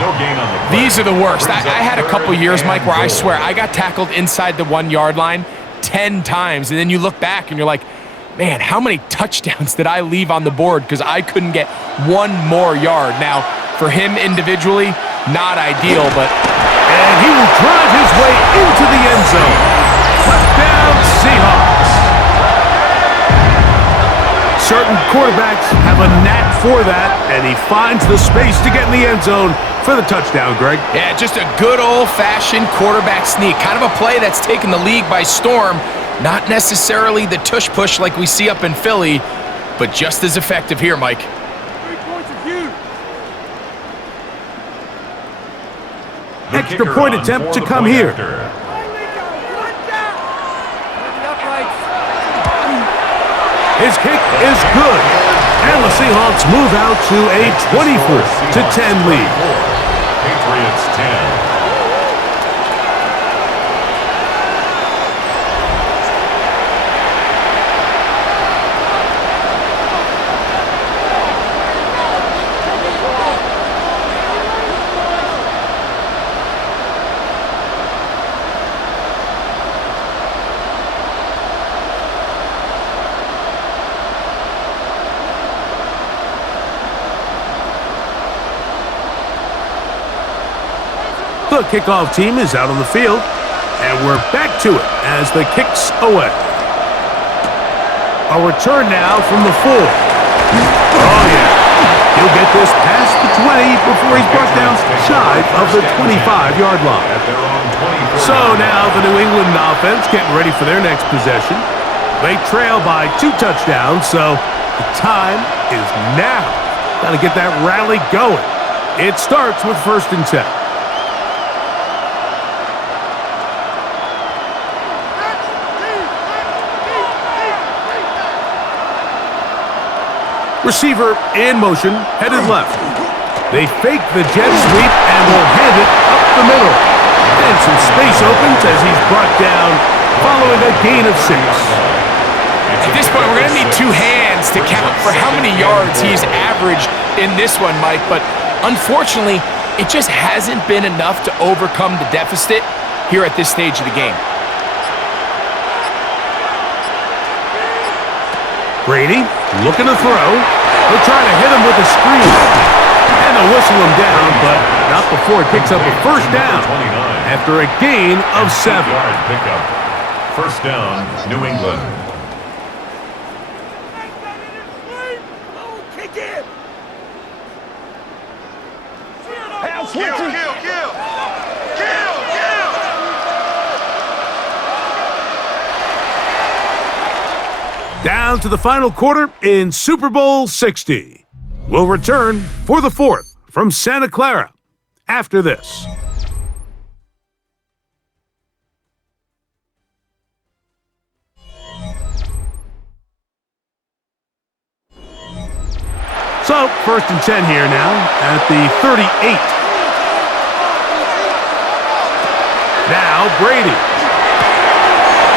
No gain on the play. These are the worst. I had a couple years, Mike, where I swear I got tackled inside the 1 yard line 10 times. And then you look back and you're like, man, how many touchdowns did I leave on the board because I couldn't get one more yard? Now, for him individually, not ideal, but... And he will drive his way into the end zone. Touchdown, Seahawks. Certain quarterbacks have a knack for that, and he finds the space to get in the end zone for the touchdown, Greg. Yeah, just a good old-fashioned quarterback sneak. Kind of a play that's taken the league by storm. Not necessarily the tush-push like we see up in Philly, but just as effective here, Mike. 3 points are huge. Extra point attempt to come here. His kick is good, and the Seahawks move out to a 24-10 lead. Patriots 10. The kickoff team is out on the field, and we're back to it as the kick's away. A return now from the 4. Oh, yeah. He'll get this past the 20 before he's brought down shy of the 25-yard line. So now the New England offense getting ready for their next possession. They trail by 2 touchdowns, so the time is now. Got to get that rally going. It starts with 1st and 10. Receiver in motion, headed left. They fake the jet sweep and will hand it up the middle. And some space opens as he's brought down following a gain of 6. At this point, we're going to need 2 hands to count for how many yards he's averaged in this one, Mike. But unfortunately, it just hasn't been enough to overcome the deficit here at this stage of the game. Brady looking to throw. They'll try to hit him with a screen. And they'll whistle him down, but not before it picks up a 1st down after a gain of 7. Pickup. 1st down, New England. Oh, kick it. Down to the final quarter in Super Bowl 60. We'll return for the 4th from Santa Clara after this. So, 1st and 10 here now at the 38. Now Brady.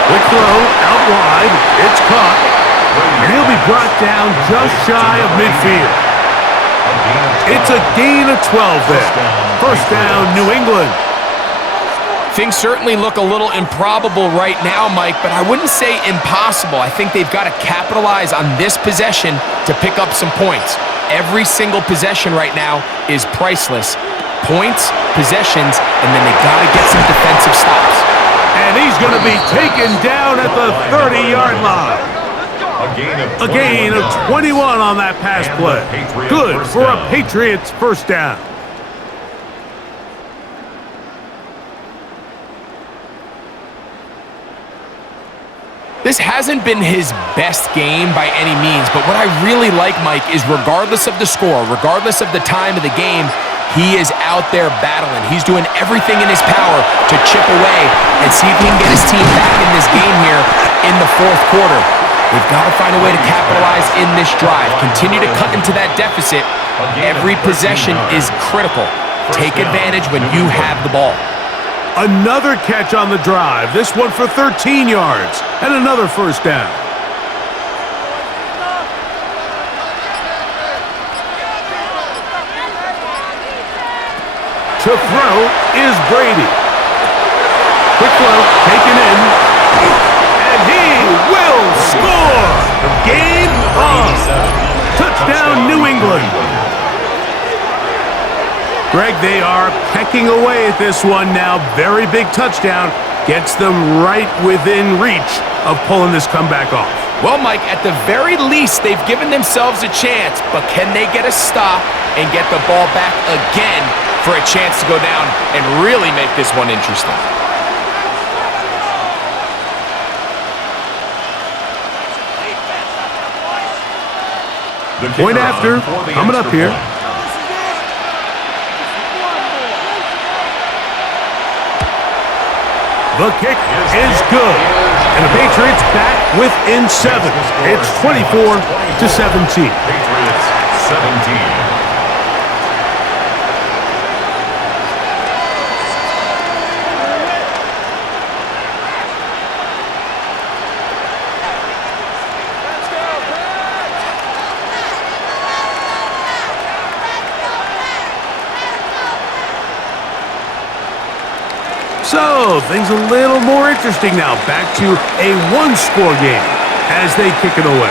Quick throw out wide. It's caught. And he'll be brought down just shy of midfield. It's a gain of 12 there. 1st down, New England. Things certainly look a little improbable right now, Mike, but I wouldn't say impossible. I think they've got to capitalize on this possession to pick up some points. Every single possession right now is priceless. Points, possessions, and then they got to get some defensive stops. And he's going to be taken down at the 30-yard line. A gain of 21 on that pass play. Good for a Patriots 1st down. This hasn't been his best game by any means, but what I really like, Mike, is regardless of the score, regardless of the time of the game, He is out there battling. He's doing everything in his power to chip away and see if he can get his team back in this game here in the fourth quarter. They've got to find a way to capitalize in this drive. Continue to cut into that deficit. Every possession is critical. Take advantage when you have the ball. Another catch on the drive. This one for 13 yards and another first down. To throw is Brady. Quick throw, taken in. And he will score! Game on! Touchdown, New England! Greg, they are pecking away at this one now. Very big touchdown. Gets them right within reach of pulling this comeback off. Well, Mike, at the very least, they've given themselves a chance, but can they get a stop and get the ball back again for a chance to go down and really make this one interesting? Point after, coming up here. The kick is good. And the Patriots back within 7. It's 24-17. Patriots 17. So, things a little more interesting now. Back to a one-score game as they kick it away.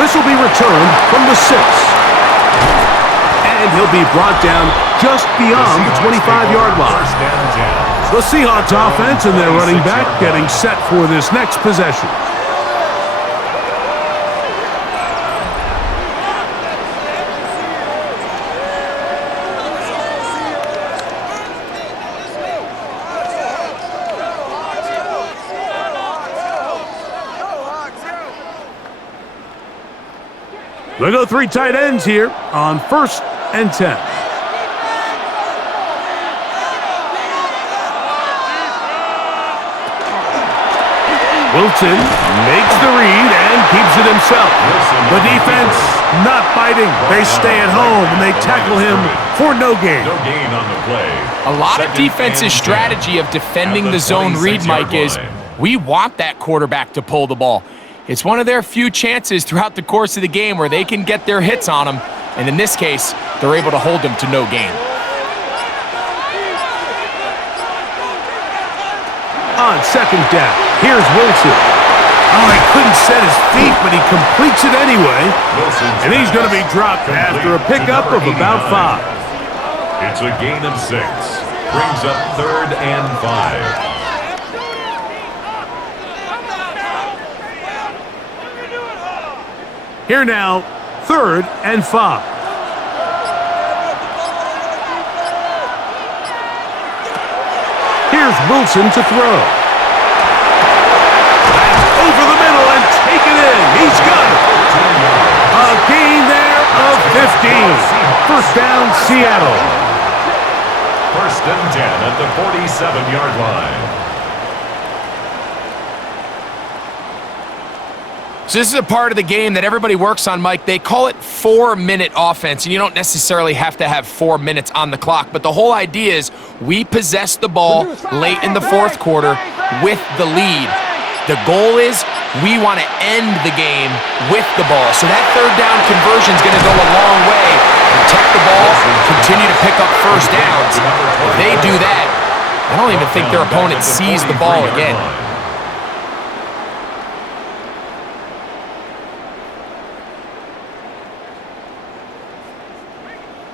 This will be returned from the 6. And he'll be brought down just beyond the 25-yard line. The Seahawks offense and their running back getting set for this next possession. They go 3 tight ends here on 1st and 10. Wilson makes the read and keeps it himself. The defense not biting. They stay at home and they tackle him for no gain. No gain on the play. A lot of defense's strategy of defending the zone read, Mike, is we want that quarterback to pull the ball. It's one of their few chances throughout the course of the game where they can get their hits on them, and in this case, they're able to hold them to no gain. On 2nd down, here's Wilson. Oh, he couldn't set his feet, but he completes it anyway. And he's going to be dropped after a pickup of about 5. It's a gain of 6. Brings up 3rd and 5. Here now, 3rd and 5. Here's Wilson to throw. That's over the middle and taken in. He's got it. A gain there of 15. First down, Seattle. 1st and 10 at the 47-yard line. So this is a part of the game that everybody works on, Mike. They call it 4-minute offense, and you don't necessarily have to have 4 minutes on the clock, but the whole idea is we possess the ball late in the fourth quarter with the lead. The goal is we want to end the game with the ball. So that 3rd down conversion is going to go a long way. Protect the ball, continue to pick up first downs. If they do that, I don't even think their opponent sees the ball again.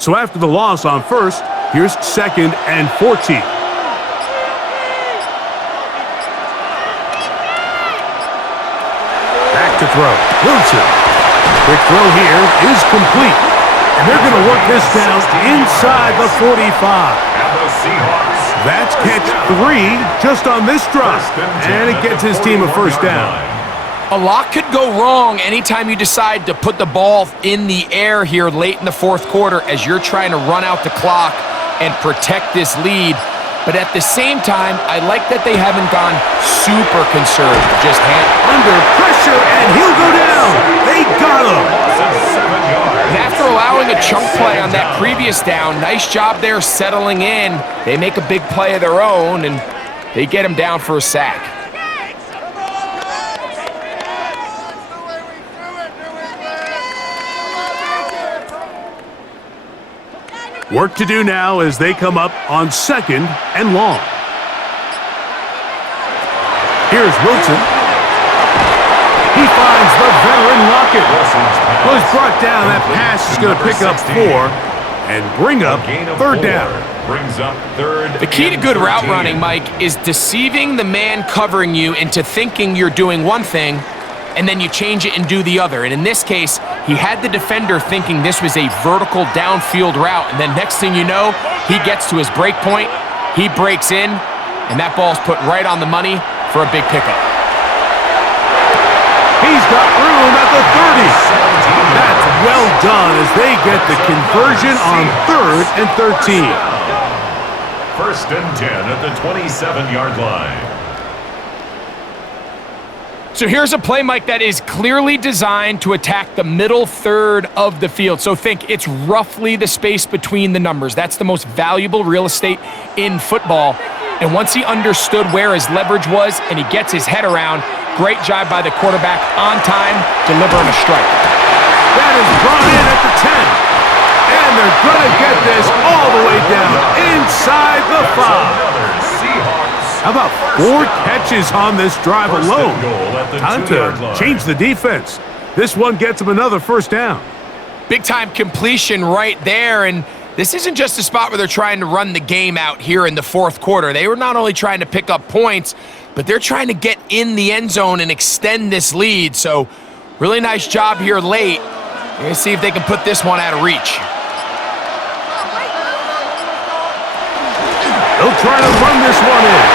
So after the loss on 1st, here's 2nd and 14. Back to throw. Wilson. Quick throw here is complete. And they're going to work this down inside the 45. That's catch 3 just on this drive. And it gets his team a first down. A lot could go wrong anytime you decide to put the ball in the air here late in the fourth quarter as you're trying to run out the clock and protect this lead. But at the same time, I like that they haven't gone super conservative. Just under pressure, and he'll go down. They got him. And after allowing a chunk play on that previous down, nice job there settling in. They make a big play of their own, and they get him down for a sack. Work to do now as they come up on 2nd and long. Here's Wilson. He finds the veteran Lockett. Was brought down. That pass is going to pick up 4 and bring up 3rd down. Brings up 3rd. The key to good route running, Mike, is deceiving the man covering you into thinking you're doing one thing, and then you change it and do the other. And in this case, he had the defender thinking this was a vertical downfield route, and then next thing you know, he gets to his break point, he breaks in, and that ball's put right on the money for a big pickup. He's got room at the 30. That's well done as they get the conversion on 3rd and 13. 1st and 10 at the 27-yard line. So here's a play, Mike, that is clearly designed to attack the middle third of the field. So think it's roughly the space between the numbers. That's the most valuable real estate in football. And once he understood where his leverage was and he gets his head around, great job by the quarterback on time, delivering a strike. That is brought in at the 10. And they're going to get this all the way down inside the 5. How about 4 catches on this drive alone? Time to change the defense. This one gets them another 1st down. Big-time completion right there, and this isn't just a spot where they're trying to run the game out here in the 4th quarter. They were not only trying to pick up points, but they're trying to get in the end zone and extend this lead. So really nice job here late. We're going to see if they can put this one out of reach. They'll try to run this one in.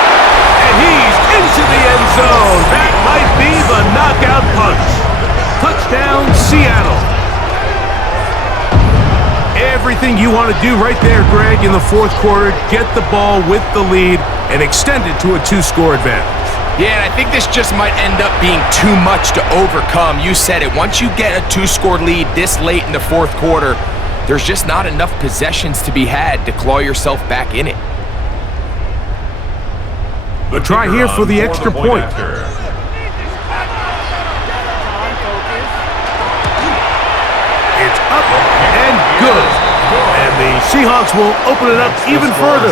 And he's into the end zone. That might be the knockout punch. Touchdown, Seattle. Everything you want to do right there, Greg, in the 4th quarter. Get the ball with the lead and extend it to a 2-score advantage. Yeah, and I think this just might end up being too much to overcome. You said it. Once you get a 2-score lead this late in the 4th quarter, there's just not enough possessions to be had to claw yourself back in it. A try here for the extra point. It's up and good. And the Seahawks will open it up even further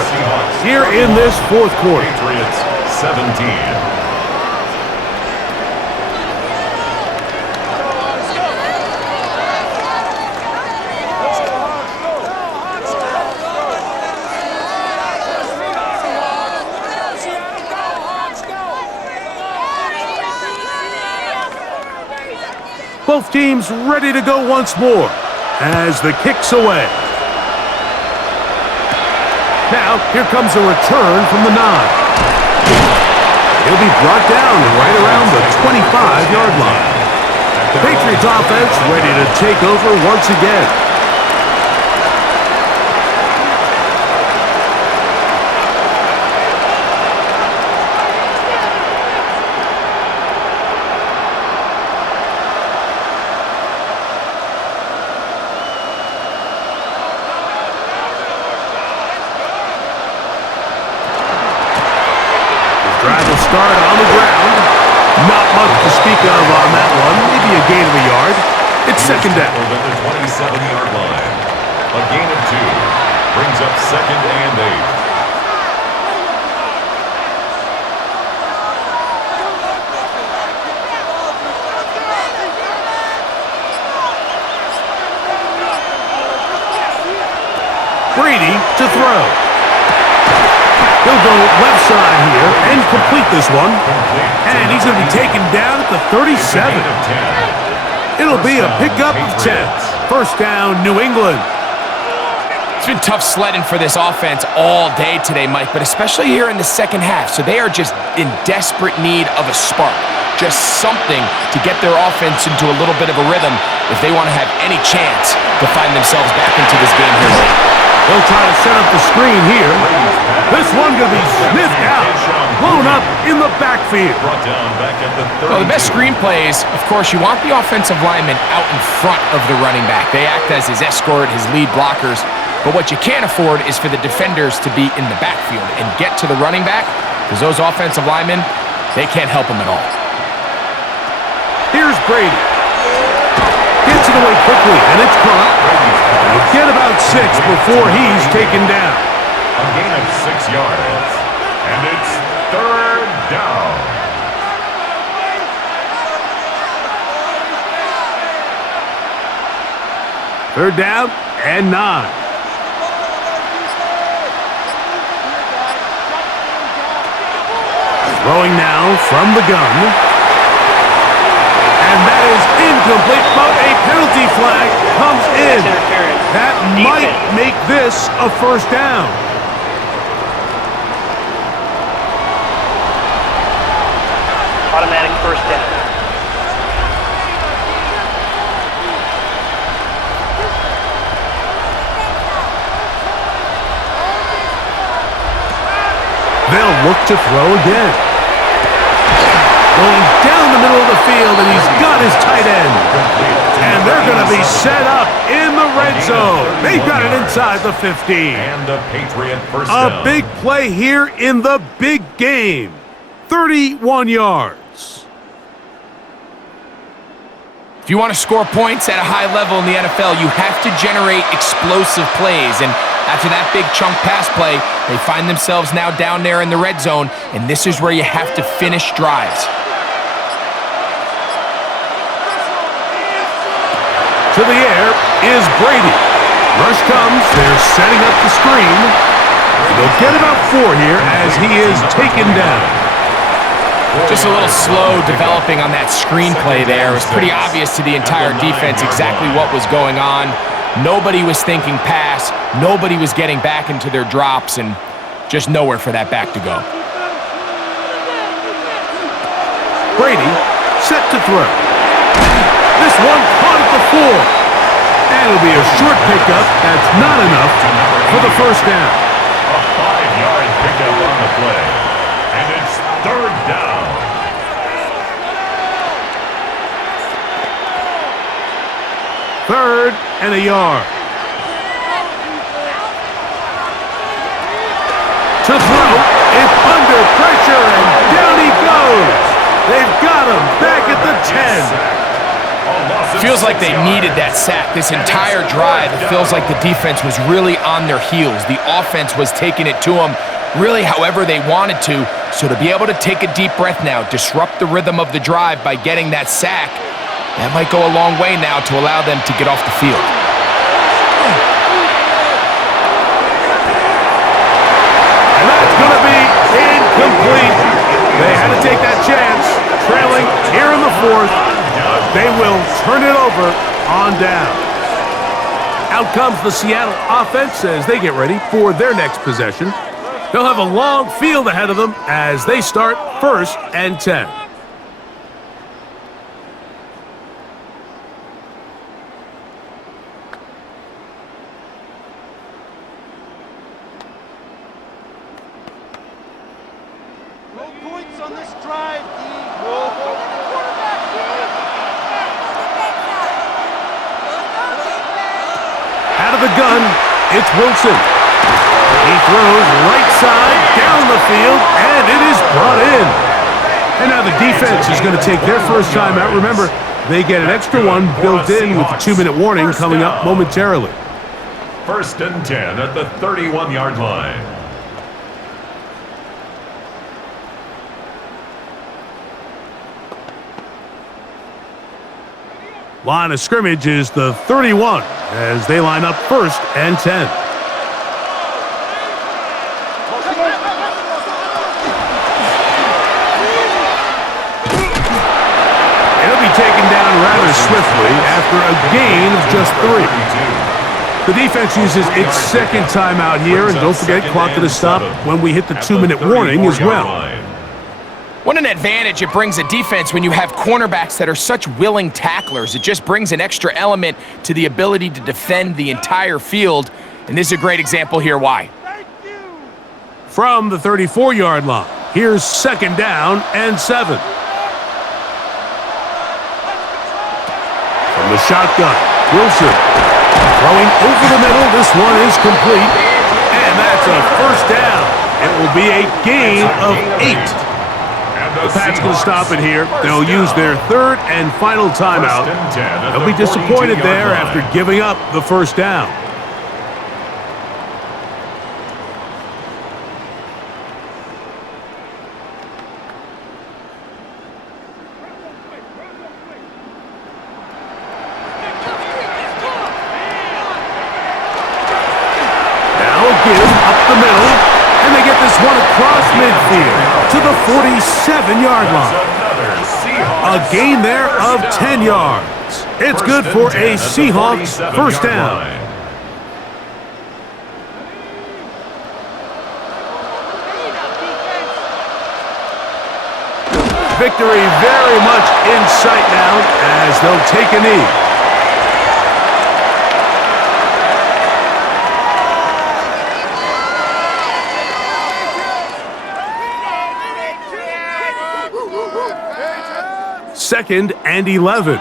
here in this 4th quarter. Patriots 17. Both teams ready to go once more as the kick's away. Now, here comes a return from the 9. He'll be brought down right around the 25-yard line. The Patriots offense ready to take over once again. Drive will start on the ground. Not much to speak of on that one. Maybe a gain of a yard. It's 2nd down. At the 27-yard line. A gain of 2 brings up 2nd and 8. Brady to throw. He'll go left side here and complete this one. And he's going to be taken down at the 37. It'll be a pickup of 10. 1st down, New England. It's been tough sledding for this offense all day today, Mike, but especially here in the 2nd half. So they are just in desperate need of a spark. just something to get their offense into a little bit of a rhythm if they want to have any chance to find themselves back into this game here late. They'll try to set up the screen here. This one going to be sniffed out, blown up in the backfield. Brought down back at the 32. Well, the best screen plays, of course, you want the offensive lineman out in front of the running back. They act as his escort, his lead blockers. But what you can't afford is for the defenders to be in the backfield and get to the running back, because those offensive linemen, they can't help him at all. Here's Brady. Gets it away quickly, and it's caught. He'll get about 6 before he's taken down. A gain of 6 yards. And it's 3rd down. Third down and 9. Throwing now from the gun. And that is incomplete, but a penalty flag comes in. That might make this a first down. Automatic first down. They'll look to throw again. Going down the middle of the field, and he's got his tight end. And they're going to be set up in the red zone. They've got it inside the 15. And a Patriot first A down. big play here in the big game. 31 yards. If you want to score points at a high level in the NFL, you have to generate explosive plays. And after that big chunk pass play, they find themselves now down there in the red zone, and this is where you have to finish drives. To the air is Brady. Rush comes. They're setting up the screen. They'll get about 4 here as he is taken down. Just a little slow developing on that screenplay there. It was pretty obvious to the entire defense exactly what was going on. Nobody was thinking pass. Nobody was getting back into their drops, and just nowhere for that back to go. Brady set to throw. This one caught at the 4. And it'll be a short pickup. That's not enough for the first down. A 5-yard pickup on the play. And it's 3rd down. Third and a yard. To throw. It's under pressure, and down he goes. They've got him back at the 10. Feels like they needed that sack. This entire drive, it feels like the defense was really on their heels. The offense was taking it to them really however they wanted to. So to be able to take a deep breath now, disrupt the rhythm of the drive by getting that sack, that might go a long way now to allow them to get off the field. And that's going to be incomplete. They had to take that chance. Trailing here in the 4th. They will turn it over on down. Out comes the Seattle offense as they get ready for their next possession. They'll have a long field ahead of them as they start 1st and 10. No points on this drive, D. Out of the gun, it's Wilson. He throws right side down the field, and it is brought in. And now the defense is going to take their first time out. Remember, they get an extra one built in with the 2-minute warning coming up momentarily. 1st and 10 at the 31-yard line. Line of scrimmage is the 31 as they line up 1st and 10. It'll be taken down rather swiftly after a gain of just 3. The defense uses its 2nd timeout here, and don't forget, clock to the stop when we hit the 2-minute warning as well. What an advantage it brings a defense when you have cornerbacks that are such willing tacklers. It just brings an extra element to the ability to defend the entire field, and this is a great example here why. From the 34-yard line, here's 2nd down and 7. From the shotgun, Wilson throwing over the middle. This one is complete, and that's a 1st down. It will be a gain of 8. The Pats going to stop it here. They'll use their 3rd and final timeout. They'll be disappointed there after giving up the 1st down. Now again, up the middle, and they get this one across midfield to the 47-yard line. A gain there of 10 yards. It's good for a Seahawks 1st down. Victory very much in sight now as they'll take a knee. Second and 11.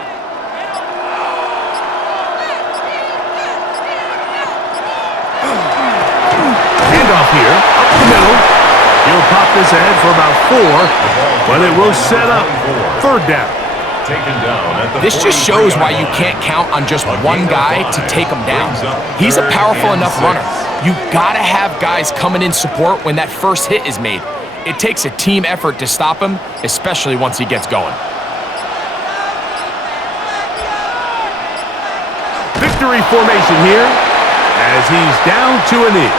Handoff here, up the middle. He'll pop this ahead for about 4, but it will set up 3rd down. This just shows why you can't count on just one guy to take him down. He's a powerful enough runner. You gotta have guys coming in support when that first hit is made. It takes a team effort to stop him, especially once he gets going. Victory formation here as he's down to a knee.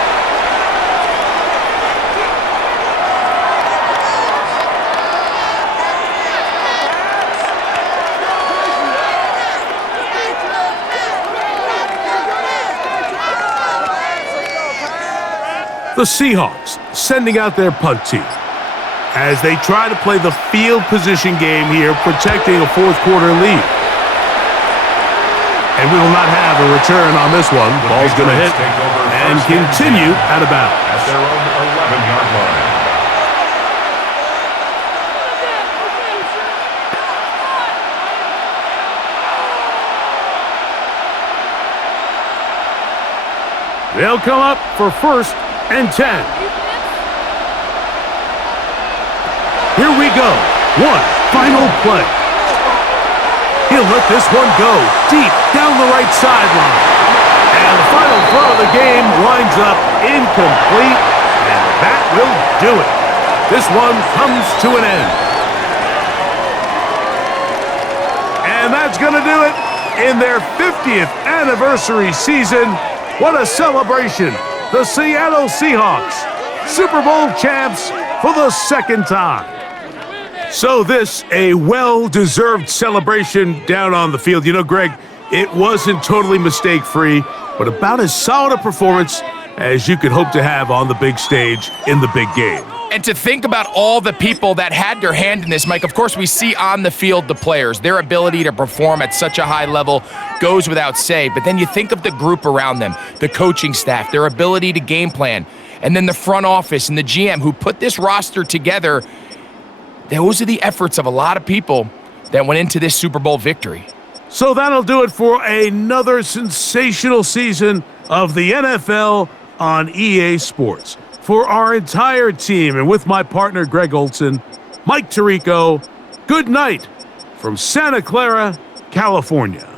The Seahawks sending out their punt team as they try to play the field position game here, protecting a 4th quarter lead. And we will not have a return on this one. Ball's going to hit and continue out of bounds. At their own 11-yard line. They'll come up for 1st and 10. Here we go. One final play. He'll let this one go deep down the right sideline. And the final throw of the game winds up incomplete, and that will do it. This one comes to an end. And that's going to do it in their 50th anniversary season. What a celebration. The Seattle Seahawks, Super Bowl champs for the 2nd time. So this, a well-deserved celebration down on the field. You know, Greg, it wasn't totally mistake-free, but about as solid a performance as you could hope to have on the big stage in the big game. And to think about all the people that had their hand in this, Mike, of course we see on the field the players, their ability to perform at such a high level goes without say, but then you think of the group around them, the coaching staff, their ability to game plan, and then the front office and the GM who put this roster together. Those are the efforts of a lot of people that went into this Super Bowl victory. So that'll do it for another sensational season of the NFL on EA Sports. For our entire team and with my partner Greg Olson, Mike Tirico, good night from Santa Clara, California.